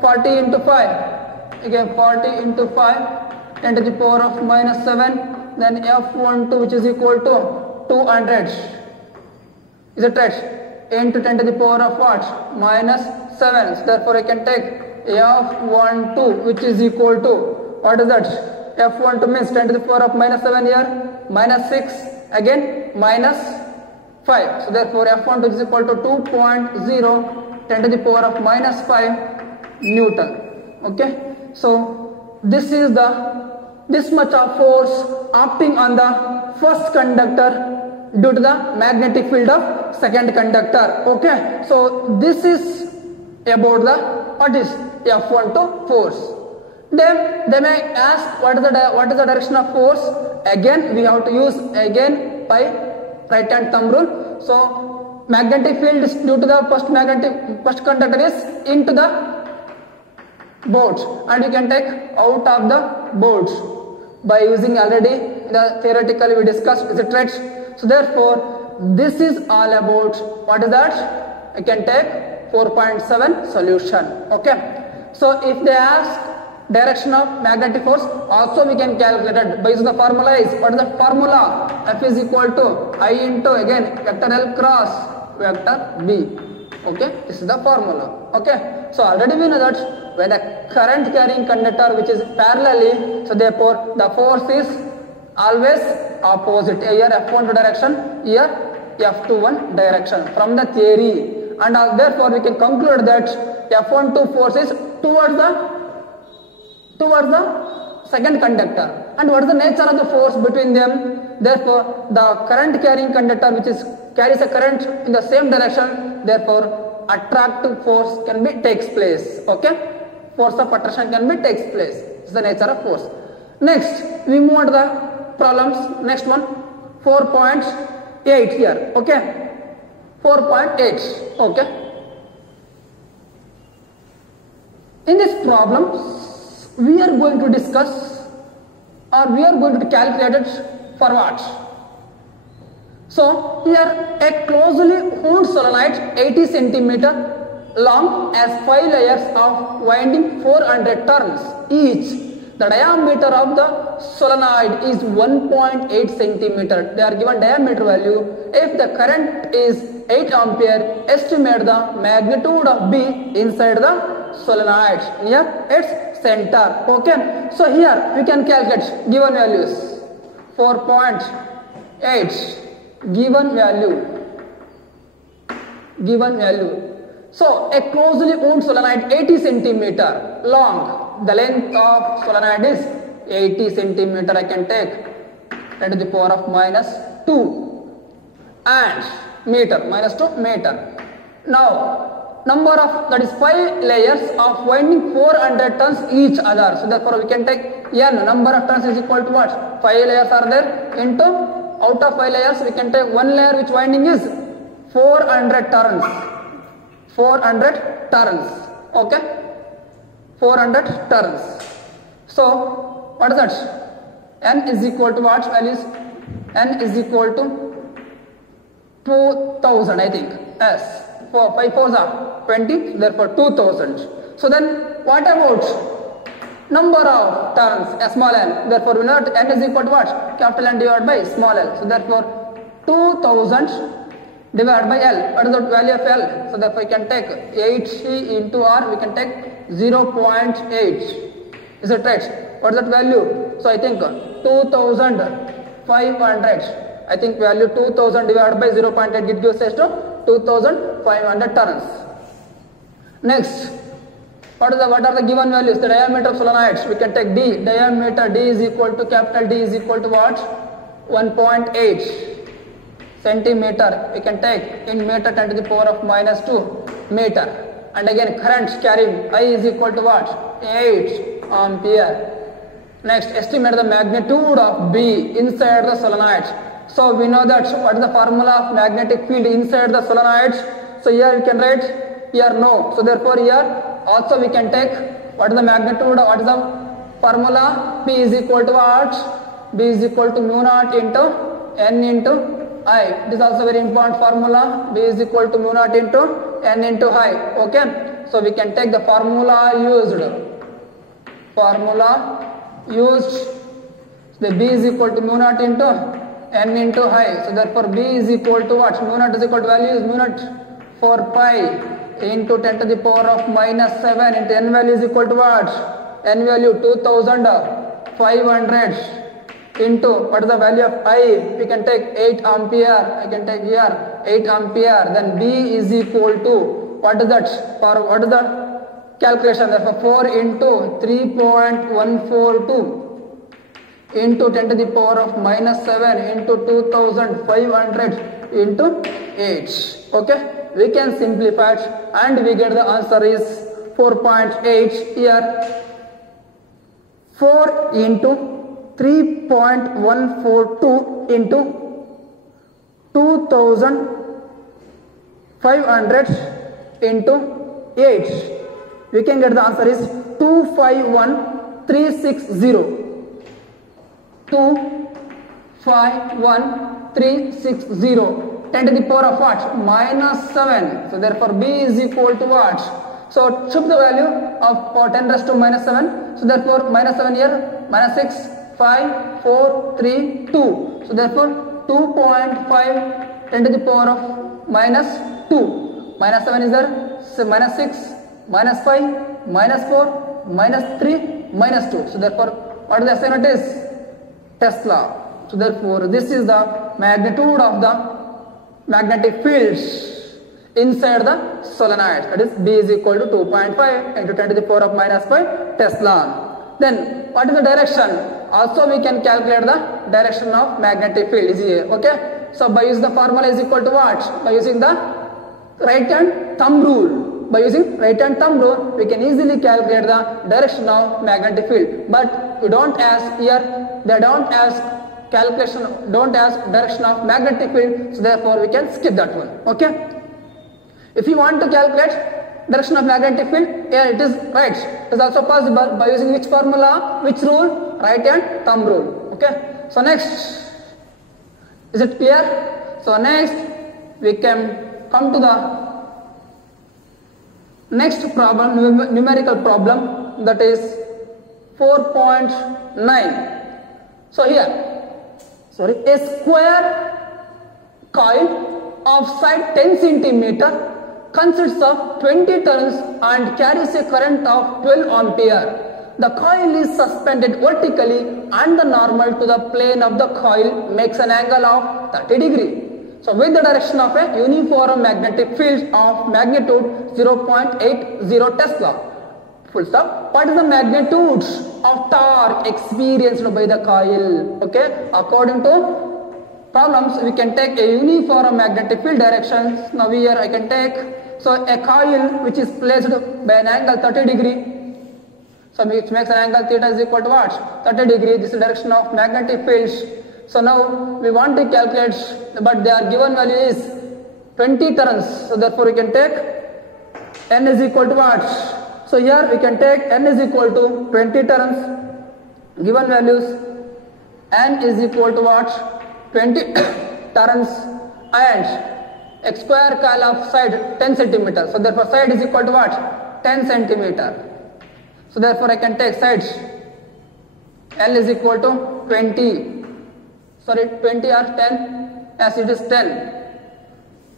40 into 5, again 40 into 5, 10 to the power of minus 7, then F12 which is equal to 200. Is it right? Into 10 to the power of what? Minus 7. So therefore I can take F12 which is equal to, what is that? F12 means 10 to the power of minus 7 here, minus 6, again minus 5. So therefore F12 is equal to 2.0 10 to the power of minus 5 Newton. Okay. So this much of force acting on the first conductor due to the magnetic field of second conductor. Okay. So this is about the what is F12 force. Then they may ask what is the direction of force. Again we have to use again by right hand thumb rule. So magnetic field is due to the first conductor is into the boards, and you can take out of the boards by using already the theoretically we discussed. Is it right? So therefore this is all about what is that? I can take 4.7 solution. Okay. So if they ask direction of magnetic force, also we can calculate it by using the formula is, what is the formula? F is equal to I into again vector L cross vector B. Okay, this is the formula. Okay, so already we know that when a current carrying conductor which is parallelly, so therefore the force is always opposite. Here F12 direction, here F21 direction from the theory, and therefore we can conclude that F12 force is towards the second conductor. And what is the nature of the force between them? Therefore the current carrying conductor which carries a current in the same direction, therefore attractive force can be takes place. Okay, force of attraction can be takes place. This is the nature of force. Next we move on to the problems. Next one 4.8 here. Okay, 4.8. okay, in this problem we are going to discuss, or we are going to calculate it for what? So here a closely wound solenoid 80 cm long has 5 layers of winding 400 turns each. The diameter of the solenoid is 1.8 cm. They are given diameter value. If the current is 8 ampere, estimate the magnitude of B inside the solenoid near its center. Okay, so here we can calculate given values. 4.8 given value. So a closely wound solenoid 80 centimeter long. The length of solenoid is 80 centimeter. I can take 10 to the power of minus 2 and meter, minus 2 meter. Now number of, that is 5 layers of winding 400 turns each other. So therefore we can take n, number of turns is equal to what? 5 layers are there into, out of 5 layers we can take one layer which winding is 400 turns. 400 turns. Okay, 400 turns. So what is that? N is equal to what values? N is equal to 2000, I think. Yes, 5 4s are 20, therefore 2000. So then what about number of turns, a small n? Therefore we know that n is equal to what? Capital N divided by small l. So therefore 2000 divided by L. What is the value of L? So therefore we can take 8C into R, we can take 0.8. Is it right? What is that value? So I think 2500. I think value 2000 divided by 0.8, it gives us to 2500 turns. Next, what are the given values? The diameter of solenoids, we can take D. Diameter D is equal to, capital D is equal to what? 1.8 centimeter. We can take in meter 10 to the power of minus 2 meter. And again current carrying I is equal to what? 8 ampere. Next, estimate the magnitude of B inside the solenoid. So we know that what is the formula of magnetic field inside the solenoid. So here we can write, here no. So therefore here also we can take what is the magnitude, what is the formula? P is equal to what? B is equal to mu naught into N into I. This is also very important formula. B is equal to mu naught into N into I. Okay, so we can take the formula used. The B is equal to mu naught into N into I. So therefore B is equal to what? Mu naught is equal to value is mu naught 4 pi into 10 to the power of minus 7 into N value is equal to what? N value 2500 into what is the value of I? We can take 8 ampere. I can take here 8 ampere. Then B is equal to what is that? For what is the calculation? Therefore 4 into 3.142 into 10 to the power of minus 7 into 2500 into 8. Okay, we can simplify it and we get the answer is 4.8 here. 4 into 3.142 into 2500 into 8. We can get the answer is 251360. 251360. 10 to the power of what? Minus 7. So therefore B is equal to what? So shift the value of 10 raised to minus 7. So therefore minus 7 here, minus 6, 5, 4, 3, 2. So therefore 2.5 10 to the power of minus 2. Minus 7 is there. So minus 6, minus 5, minus 4, minus 3, minus 2. So therefore what is the SI unit is? Tesla. So therefore this is the magnitude of the magnetic fields inside the solenoid. That is B is equal to 2.5 into 10 to the power of minus 5 Tesla. Then what is the direction? Also we can calculate the direction of magnetic field is here. Okay, so by using the formula is equal to what? By using the right hand thumb rule. By using right hand thumb rule we can easily calculate the direction of magnetic field. But we don't ask here, they don't ask calculation, don't ask direction of magnetic field, so therefore we can skip that one. Okay, if you want to calculate direction of magnetic field, here it is right. It is also possible by using which formula, which rule? Right hand thumb rule. Okay, so next, is it clear? So next we can come to the next problem, numerical problem, that is 4.9. So here, a square coil of side 10 centimeter consists of 20 turns and carries a current of 12 ampere. the coil is suspended vertically and the normal to the plane of the coil makes an angle of 30 degree. So with the direction of a uniform magnetic field of magnitude 0.80 Tesla. Full stop. What is the magnitude of torque experienced by the coil? Okay, according to problems we can take a uniform magnetic field directions. Now here I can take, so a coil which is placed by an angle 30 degree, so which makes an angle theta is equal to what? 30 degree. This is the direction of magnetic fields. So now we want to calculate, but their given value is 20 turns. So therefore we can take n is equal to what? So here we can take n is equal to 20 turns. Given values, n is equal to what? 20 turns, and x square coil of side 10 centimeter. So therefore side is equal to what? 10 centimeter. So therefore I can take sides. L is equal to 20. Sorry, 20 or 10? As it is 10.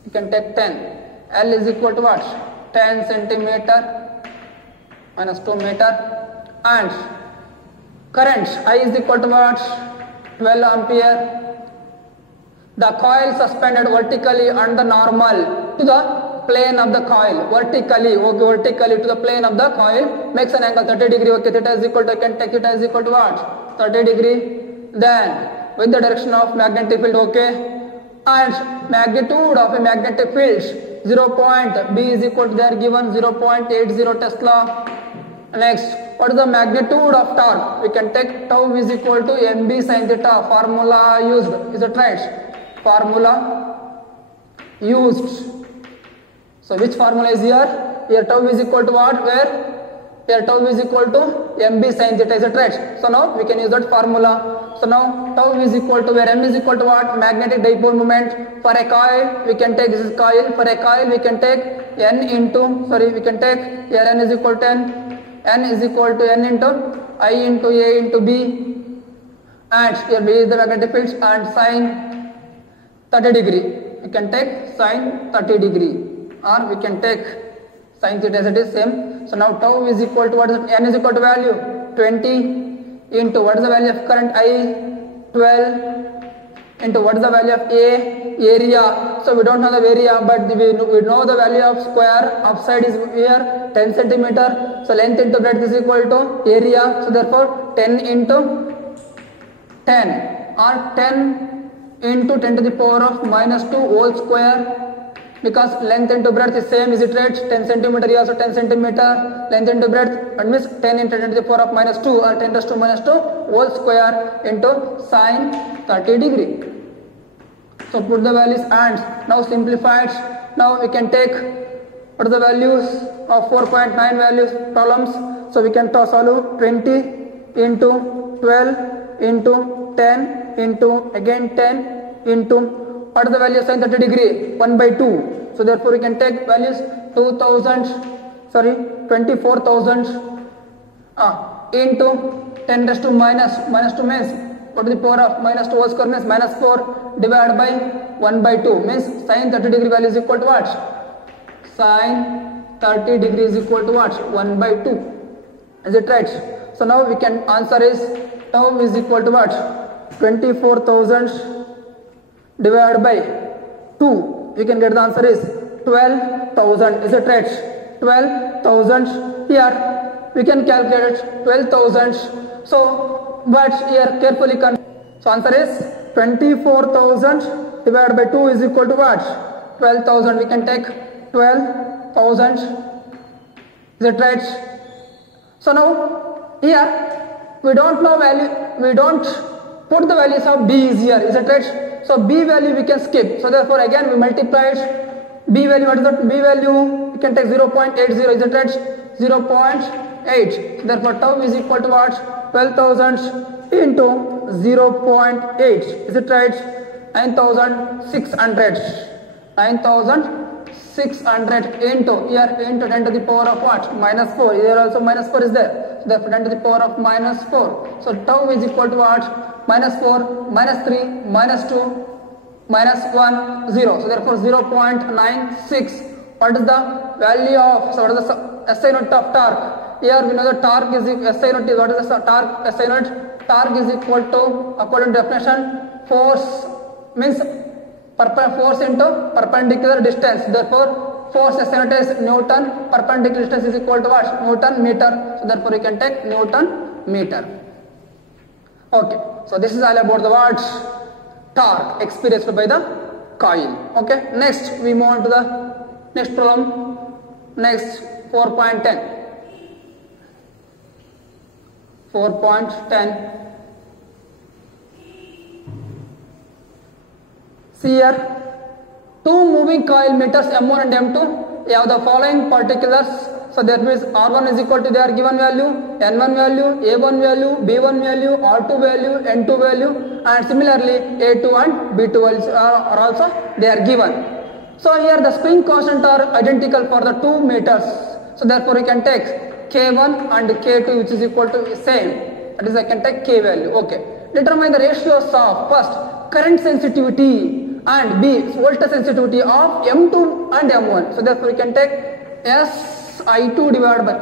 You can take 10. L is equal to what? 10 centimeter minus 2 meter. And current I is equal to what? 12 ampere. The coil suspended vertically and the normal to the plane of the coil. Vertically, okay, vertically to the plane of the coil makes an angle 30 degree. Okay, theta is equal to, I can take theta is equal to what? 30 degree. Then with the direction of magnetic field, okay, and magnitude of a magnetic field 0. B is equal to, they are given 0.80 Tesla. Next, what is the magnitude of torque? We can take tau is equal to mb sin theta. Formula used, is it right? Formula used. So which formula is here? Here tau is equal to what? Where? Here tau is equal to mb sin theta, is it right? So now we can use that formula. So now tau is equal to, where m is equal to what? Magnetic dipole moment. For a coil we can take, this is coil, for a coil we can take n into, sorry, we can take here n is equal to n is equal to n into I into A into B, and here B is the magnetic field, and sine 30 degree. We can take sine 30 degree, or we can take sine theta as it is same. So now tau is equal to what is it? N is equal to value 20 into what is the value of current I? 12 into what is the value of A? Area. So we don't know the area, but we know the value of square. Upside is here 10 centimeter. So length into breadth is equal to area. So therefore 10 into 10, or 10 into 10 to the power of minus 2 whole square. Because length into breadth is same, is it right? 10 centimeter here, also 10 centimeter. Length into breadth, that means 10 into 10 to the power of minus 2, or 10 raised to minus 2 whole square into sine 30 degree. So put the values and now simplified. Now we can take what are the values of 4.9 values problems. So we can solve 20 into 12 into 10 into again 10 into what is the value of sine 30 degree? 1 by 2. So therefore we can take values 24,000 into 10 raised to minus 2 means what is the power of minus 2 whole square means minus 4 divided by 1 by 2 means sine 30 degree value is equal to what? Sine 30 degree is equal to what? 1 by 2. Is it right? So now we can answer is tau is equal to what? 24,000 divided by 2, we can get the answer is 12,000. Is it right? 12,000. Here we can calculate 12,000. So but here carefully so answer is 24,000 divided by 2 is equal to what? 12,000. We can take 12,000. Is it right? So now here we don't know value, we don't put the values of B is here. Is it right? So B value we can skip. So therefore again we multiplied B value. What is that? B value we can take 0.80. Is it right? 0.8. Therefore tau is equal to what? 12,000 into 0.8. Is it right? 9,600. 9,600 into here into 10 to the power of what? Minus 4. Here also minus 4 is there. So therefore 10 to the power of minus 4. So tau is equal to what? Minus 4, minus 3, minus 2, minus 1, 0. So therefore 0.96. What is the value of, so what is the SI unit of torque? Here we know the torque is SI unit. What is the torque SI unit? Torque is equal to, according to definition, force means force into perpendicular distance. Therefore, force SI unit is Newton. Perpendicular distance is equal to what? Newton meter. So therefore, you can take Newton meter. Okay. So this is all about the what? Torque experienced by the coil. Okay. Next, we move on to the next problem. Next, 4.10. 4.10. See here, two moving coil meters M1 and M2 have the following particulars. So that means R1 is equal to their given value, N1 value, A1 value, B1 value, R2 value, N2 value, and similarly A2 and B2 values are also they are given. So here the spring constant are identical for the two meters. So therefore you can take K1 and K2 which is equal to same. That is I can take K value. Okay. Determine the ratios of first current sensitivity and B voltage sensitivity of M2 and M1. So therefore you can take SI2 divided by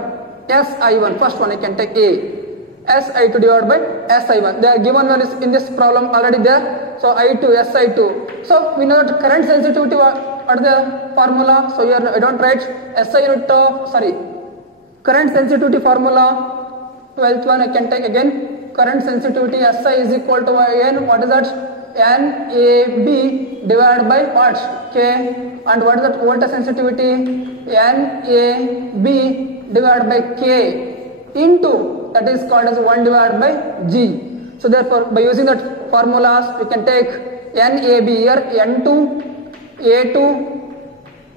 SI1. First one you can take A. SI2 divided by SI1. They are given values in this problem already there. So I2, SI2. So we know that current sensitivity what is the formula. So here I don't write SI unit current sensitivity formula. 12th one I can take again. Current sensitivity SI is equal to N. What is that? NAB divided by what? K. And what is that voltage sensitivity? NAB divided by K into, that is called as 1 divided by G. So therefore by using that formulas we can take NAB here N2, A2,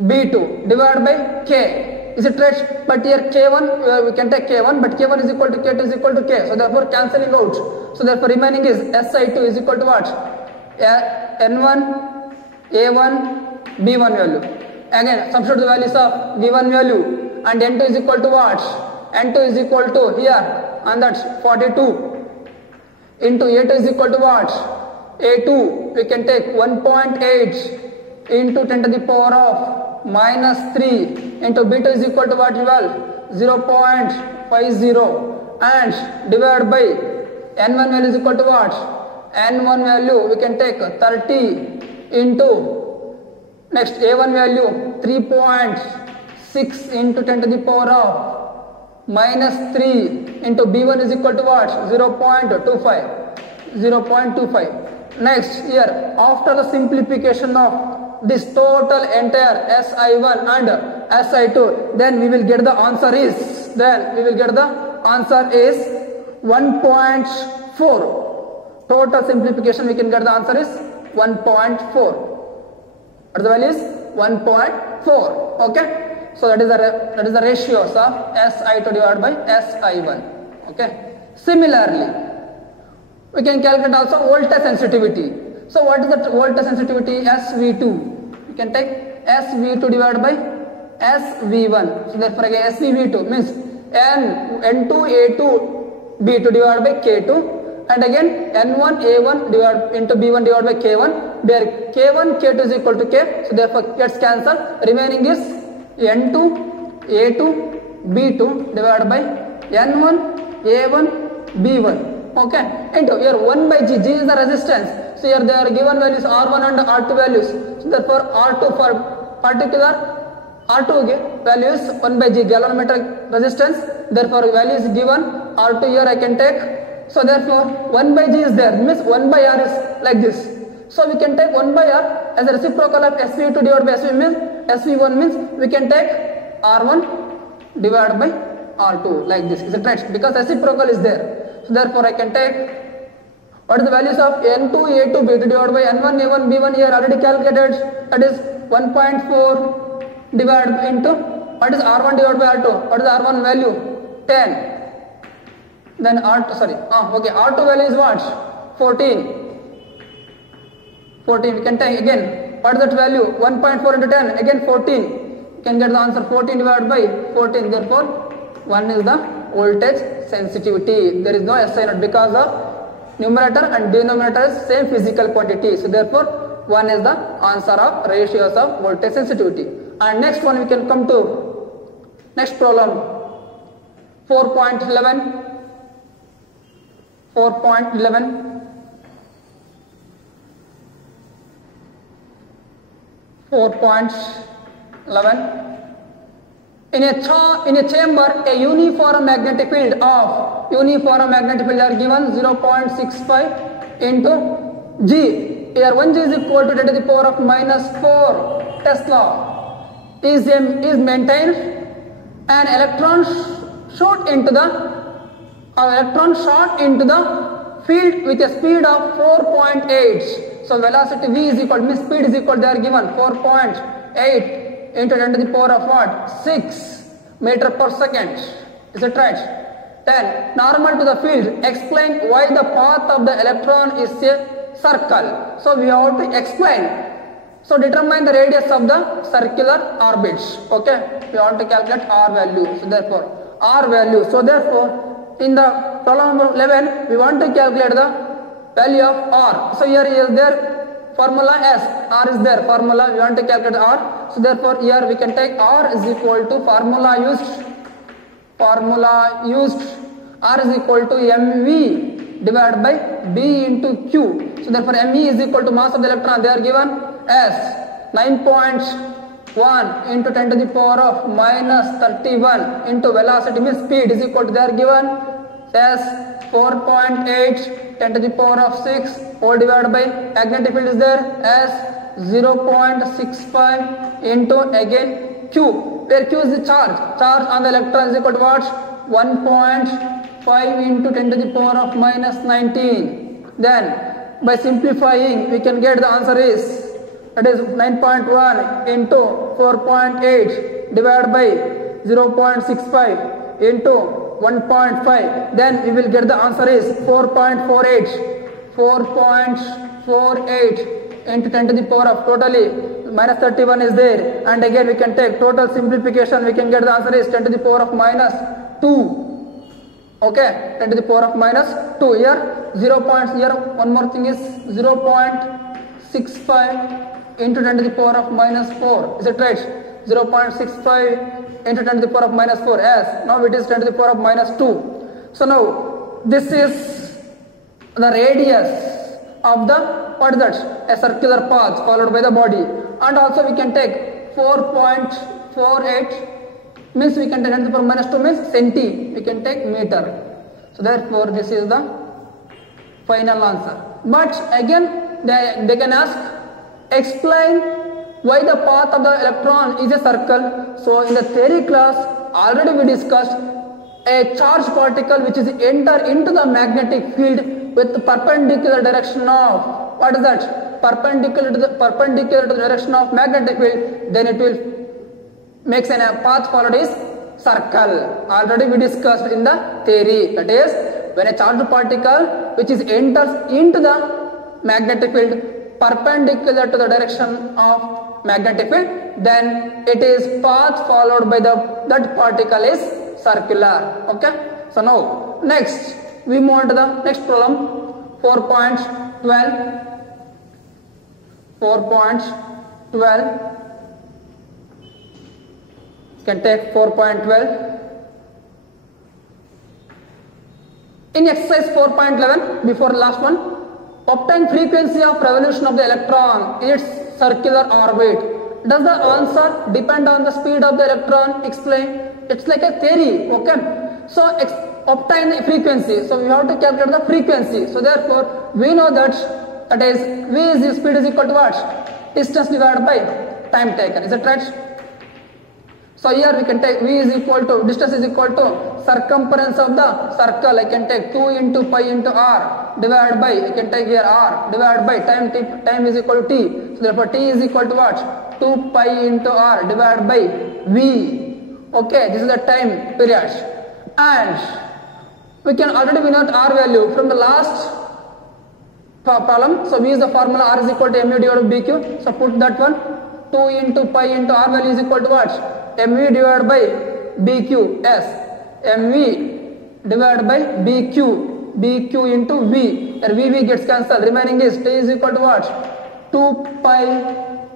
B2 divided by K. Is it right? But here K1 we can take K1, but K1 is equal to K2 is equal to K. So therefore cancelling out. So therefore remaining is SI2 is equal to what? N1, A1, B1 value. Again substitute the values of B1 value and N2 is equal to what? N2 is equal to here and that's 42 into A2 is equal to what? A2 we can take 1.8 into 10 to the power of minus 3 into B2 is equal to what? 0.50 and divided by N1 value is equal to what? N1 value we can take 30 into next A1 value 3.6 into 10 to the power of minus 3 into B1 is equal to what? 0.25. Next here after the simplification of this total entire SI1 and SI2 then we will get the answer is 1.4. Total simplification we can get the answer is 1.4. What the value is 1.4. Okay. So that is the ratios of SI2 divided by SI1. Okay. Similarly, we can calculate also voltage sensitivity. So what is the voltage sensitivity? SV2. We can take SV2 divided by SV1. So therefore again SVV2 means N2 A2 B2 divided by K2. And again N1 A1 divided into B1 divided by K1, where K1 K2 is equal to K, so therefore gets cancelled. Remaining is N2 A2 B2 divided by N1 A1 B1. Okay, into here 1 by G. G is the resistance. So here they are given values R1 and R2 values. So therefore R2 for particular R2 value is 1 by G galvanometric resistance. Therefore value is given R2 here I can take. So therefore 1 by G is there, means 1 by R is like this. So we can take 1 by R as a reciprocal of SV2 divided by SV1 means we can take R1 divided by R2 like this. Is it right? Because reciprocal is there. So therefore I can take what is the values of N2 A2 B2 divided by N1 A1 B1 here already calculated. That is 1.4 divided into what is R1 divided by R2. What is the R1 value? 10. Then R2 value is what? 14. We can take again. What is that value? 1.4 into 10. Again 14. You can get the answer 14 divided by 14. Therefore, 1 is the voltage sensitivity. There is no SI not because of numerator and denominator is same physical quantity. So therefore, 1 is the answer of ratios of voltage sensitivity. And next one we can come to next problem. 4.11, 4.11, 4.11. In a chamber, a uniform magnetic field are given 0.65 into G. Here 1 G is equal to 10 to the power of minus 4 Tesla is maintained. An electron shot into the field with a speed of 4.8. So velocity v is equal to speed is equal, they are given 4.8 into 10 to the power of what? 6 meter per second. Is it right? Then normal to the field. Explain why the path of the electron is a circle. So we have to explain. So determine the radius of the circular orbits. Okay, we have to calculate r value. So therefore r value. So therefore in the problem number 11 we want to calculate the value of r. So here is there formula S, r is there, formula we want to calculate r. So therefore here we can take r is equal to formula used r is equal to mv divided by b into q. So therefore me is equal to mass of the electron, they are given as 9.1 into 10 to the power of minus 31 into velocity means speed is equal to, they are given as 4.8 10 to the power of 6 whole divided by magnetic field is there as 0.65 into again q, where q is the charge on the electron is equal to what? 1.5 into 10 to the power of minus 19. Then by simplifying we can get the answer is, that is 9.1 into 4.8 divided by 0.65 into 1.5, then we will get the answer is 4.48 into 10 to the power of totally minus 31 is there, and again we can take total simplification, we can get the answer is 10 to the power of minus 2. Okay, 10 to the power of minus 2. Here 0. Here one more thing is 0.65 into 10 to the power of minus 4. Is it right? 0.65 into 10 to the power of minus 4 as now it is 10 to the power of minus 2. So now this is the radius of the, what is that? A circular path followed by the body. And also we can take 4.48 means we can take 10 to the power of minus 2 means centi, we can take meter. So therefore this is the final answer. But again they can ask, explain why the path of the electron is a circle. So in the theory class already we discussed a charged particle which is enter into the magnetic field with perpendicular direction of, what is that? Perpendicular to the direction of magnetic field, then it will makes a path followed is circle. Already we discussed in the theory, that is when a charged particle which is enters into the magnetic field perpendicular to the direction of magnetic field, then it is path followed by that particle is circular. Okay, so now next we move on to the next problem, 4.12. Can take 4.12. In exercise 4.11, before last one, obtain frequency of revolution of the electron in its circular orbit. Does the answer depend on the speed of the electron? Explain. It's like a theory. Okay. So obtain the frequency. So we have to calculate the frequency. So therefore we know that is v is the speed is equal to what? Distance divided by time taken. Is it right? So here we can take v is equal to, distance is equal to circumference of the circle. I can take 2 into pi into r divided by, I can take here r divided by time time is equal to t. So therefore t is equal to what? 2 pi into r divided by v. Okay, this is the time period. And we can already know r value from the last problem. So we use the formula r is equal to mu divided by bq. So put that one, 2 into pi into r value is equal to what? mv divided by bq. Yes, mv divided by bq into v. Here v gets cancelled, remaining is t is equal to what? 2 pi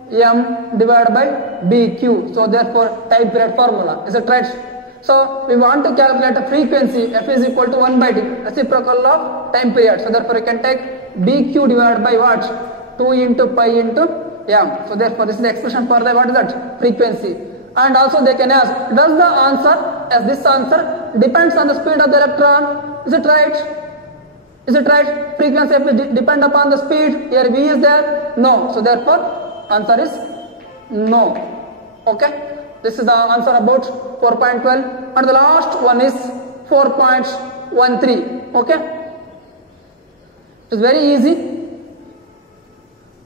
m divided by bq. So therefore time period formula. Is it right? So we want to calculate the frequency f is equal to 1 by t, reciprocal of time period. So therefore you can take dq divided by what? 2 into pi into m. So therefore this is the expression for the what is that? Frequency. And also they can ask, does the answer, as this answer depends on the speed of the electron? Is it right? Is it right? Frequency depend upon the speed. Here v is there? No. So therefore answer is no. Okay. This is the answer about 4.12. And the last one is 4.13. Okay. It is very easy.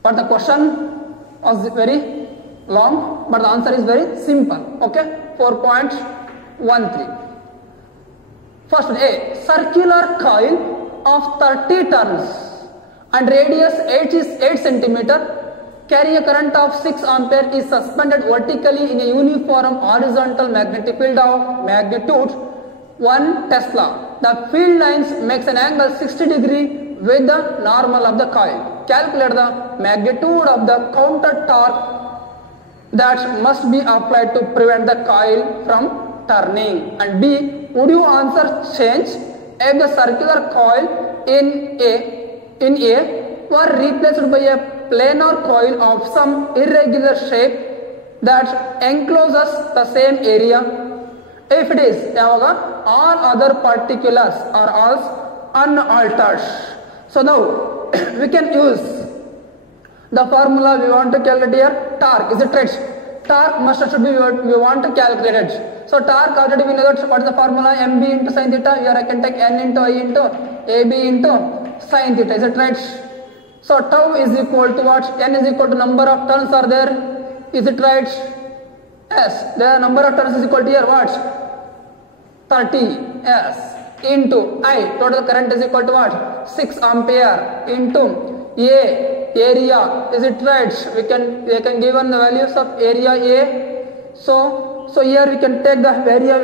But the question was very long. But the answer is very simple. Okay. 4.13. First, a circular coil of 30 turns and radius 8 centimeter carry a current of 6 ampere is suspended vertically in a uniform horizontal magnetic field of magnitude 1 Tesla. The field lines makes an angle 60 degree with the normal of the coil. Calculate the magnitude of the counter torque that must be applied to prevent the coil from turning. And B, would you answer change if the circular coil in A were replaced by a planar coil of some irregular shape that encloses the same area? If it is, all other particulars are all unaltered. So now we can use the formula we want to calculate here. Torque, is it right? Torque should be we want to calculate it. So torque already we know that what is the formula? mb into sin theta. Here I can take n into I into ab into sin theta. Is it right? So tau is equal to what? N is equal to number of turns are there. Is it right? Yes. The number of turns is equal to here what? 30. Yes. Into I. Total current is equal to what? 6 ampere. Into A. Area. Is it right? We can given the values of area A. So here we can take the area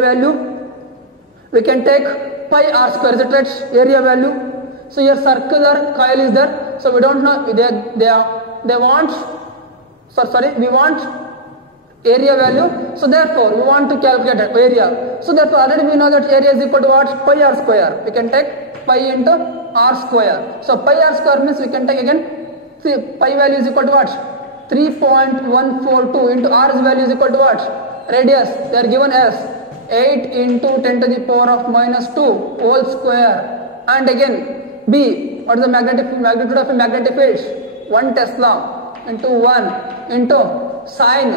value. We can take pi r square. Is it right? Area value. So your circular coil is there. So we don't know they want. We want area value. So therefore we want to calculate area. So therefore already we know that area is equal to what? Pi r square. We can take pi into r square. So pi r square means we can take again. See, pi value is equal to what? 3.142 into r's value is equal to what? Radius. They are given as 8 into 10 to the power of minus 2 whole square. And again B, what is the magnitude of a magnetic field? 1 Tesla into 1 into sine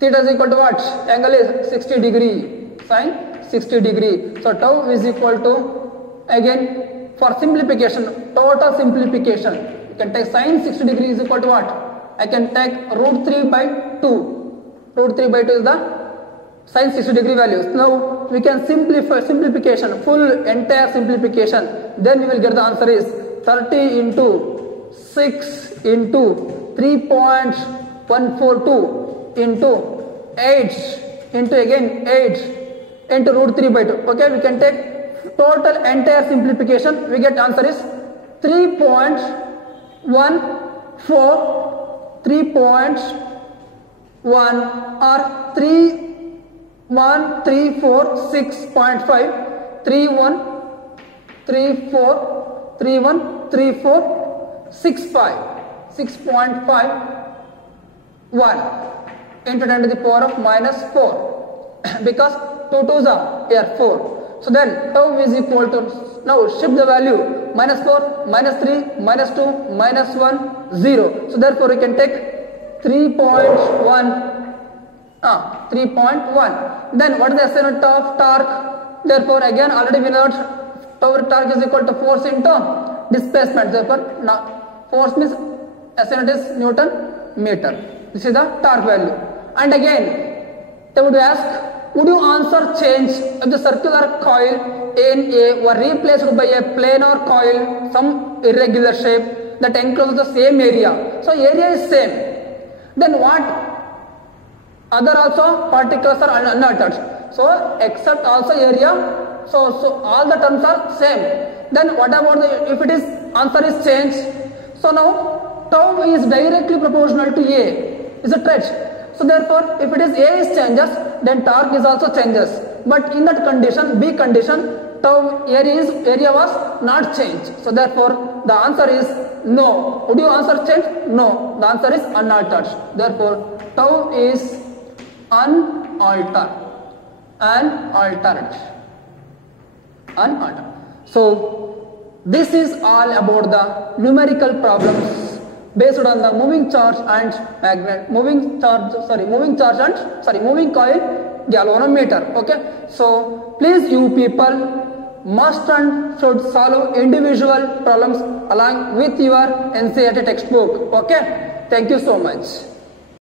theta is equal to what? Angle is 60 degree. Sine 60 degree. So tau is equal to, again for simplification, total simplification, you can take sine 60 degree is equal to what? I can take root 3 by 2. Root 3 by 2 is the sin 60 degree values. Now we can simplification, full entire simplification. Then we will get the answer is 30 into 6 into 3.142 into 8 into again 8 into root 3 by 2. Okay, we can take total entire simplification. We get answer is 3.1 or 3136.5 6.51 into 10 to the power of minus 4 because 2 2s are here 4. So then tau is equal to, now shift the value, minus 4, minus 3, minus 2, minus 1, 0. So therefore we can take 3.1. Then what is the SI unit of torque? Therefore again already we know torque is equal to force into displacement. Therefore now force means SI unit is Newton meter. This is the torque value. And again they would ask, would you answer change if the circular coil in A were replaced by a planar coil, some irregular shape that encloses the same area? So area is same. Then what? Other also particles are unaltered. So except also area. So all the terms are same. Then what about if it is answer is change? So now tau is directly proportional to A. Is it right? So therefore, if it is A is changes, then torque is also changes. But in that condition, B condition, tau area was not changed. So therefore, the answer is no. Would your answer change? No. The answer is unaltered. Therefore, tau is unaltered. Unaltered. So this is all about the numerical problems based on the moving charge and moving coil galvanometer. Okay, so please, you people must and should solve individual problems along with your NCERT textbook. Okay, thank you so much.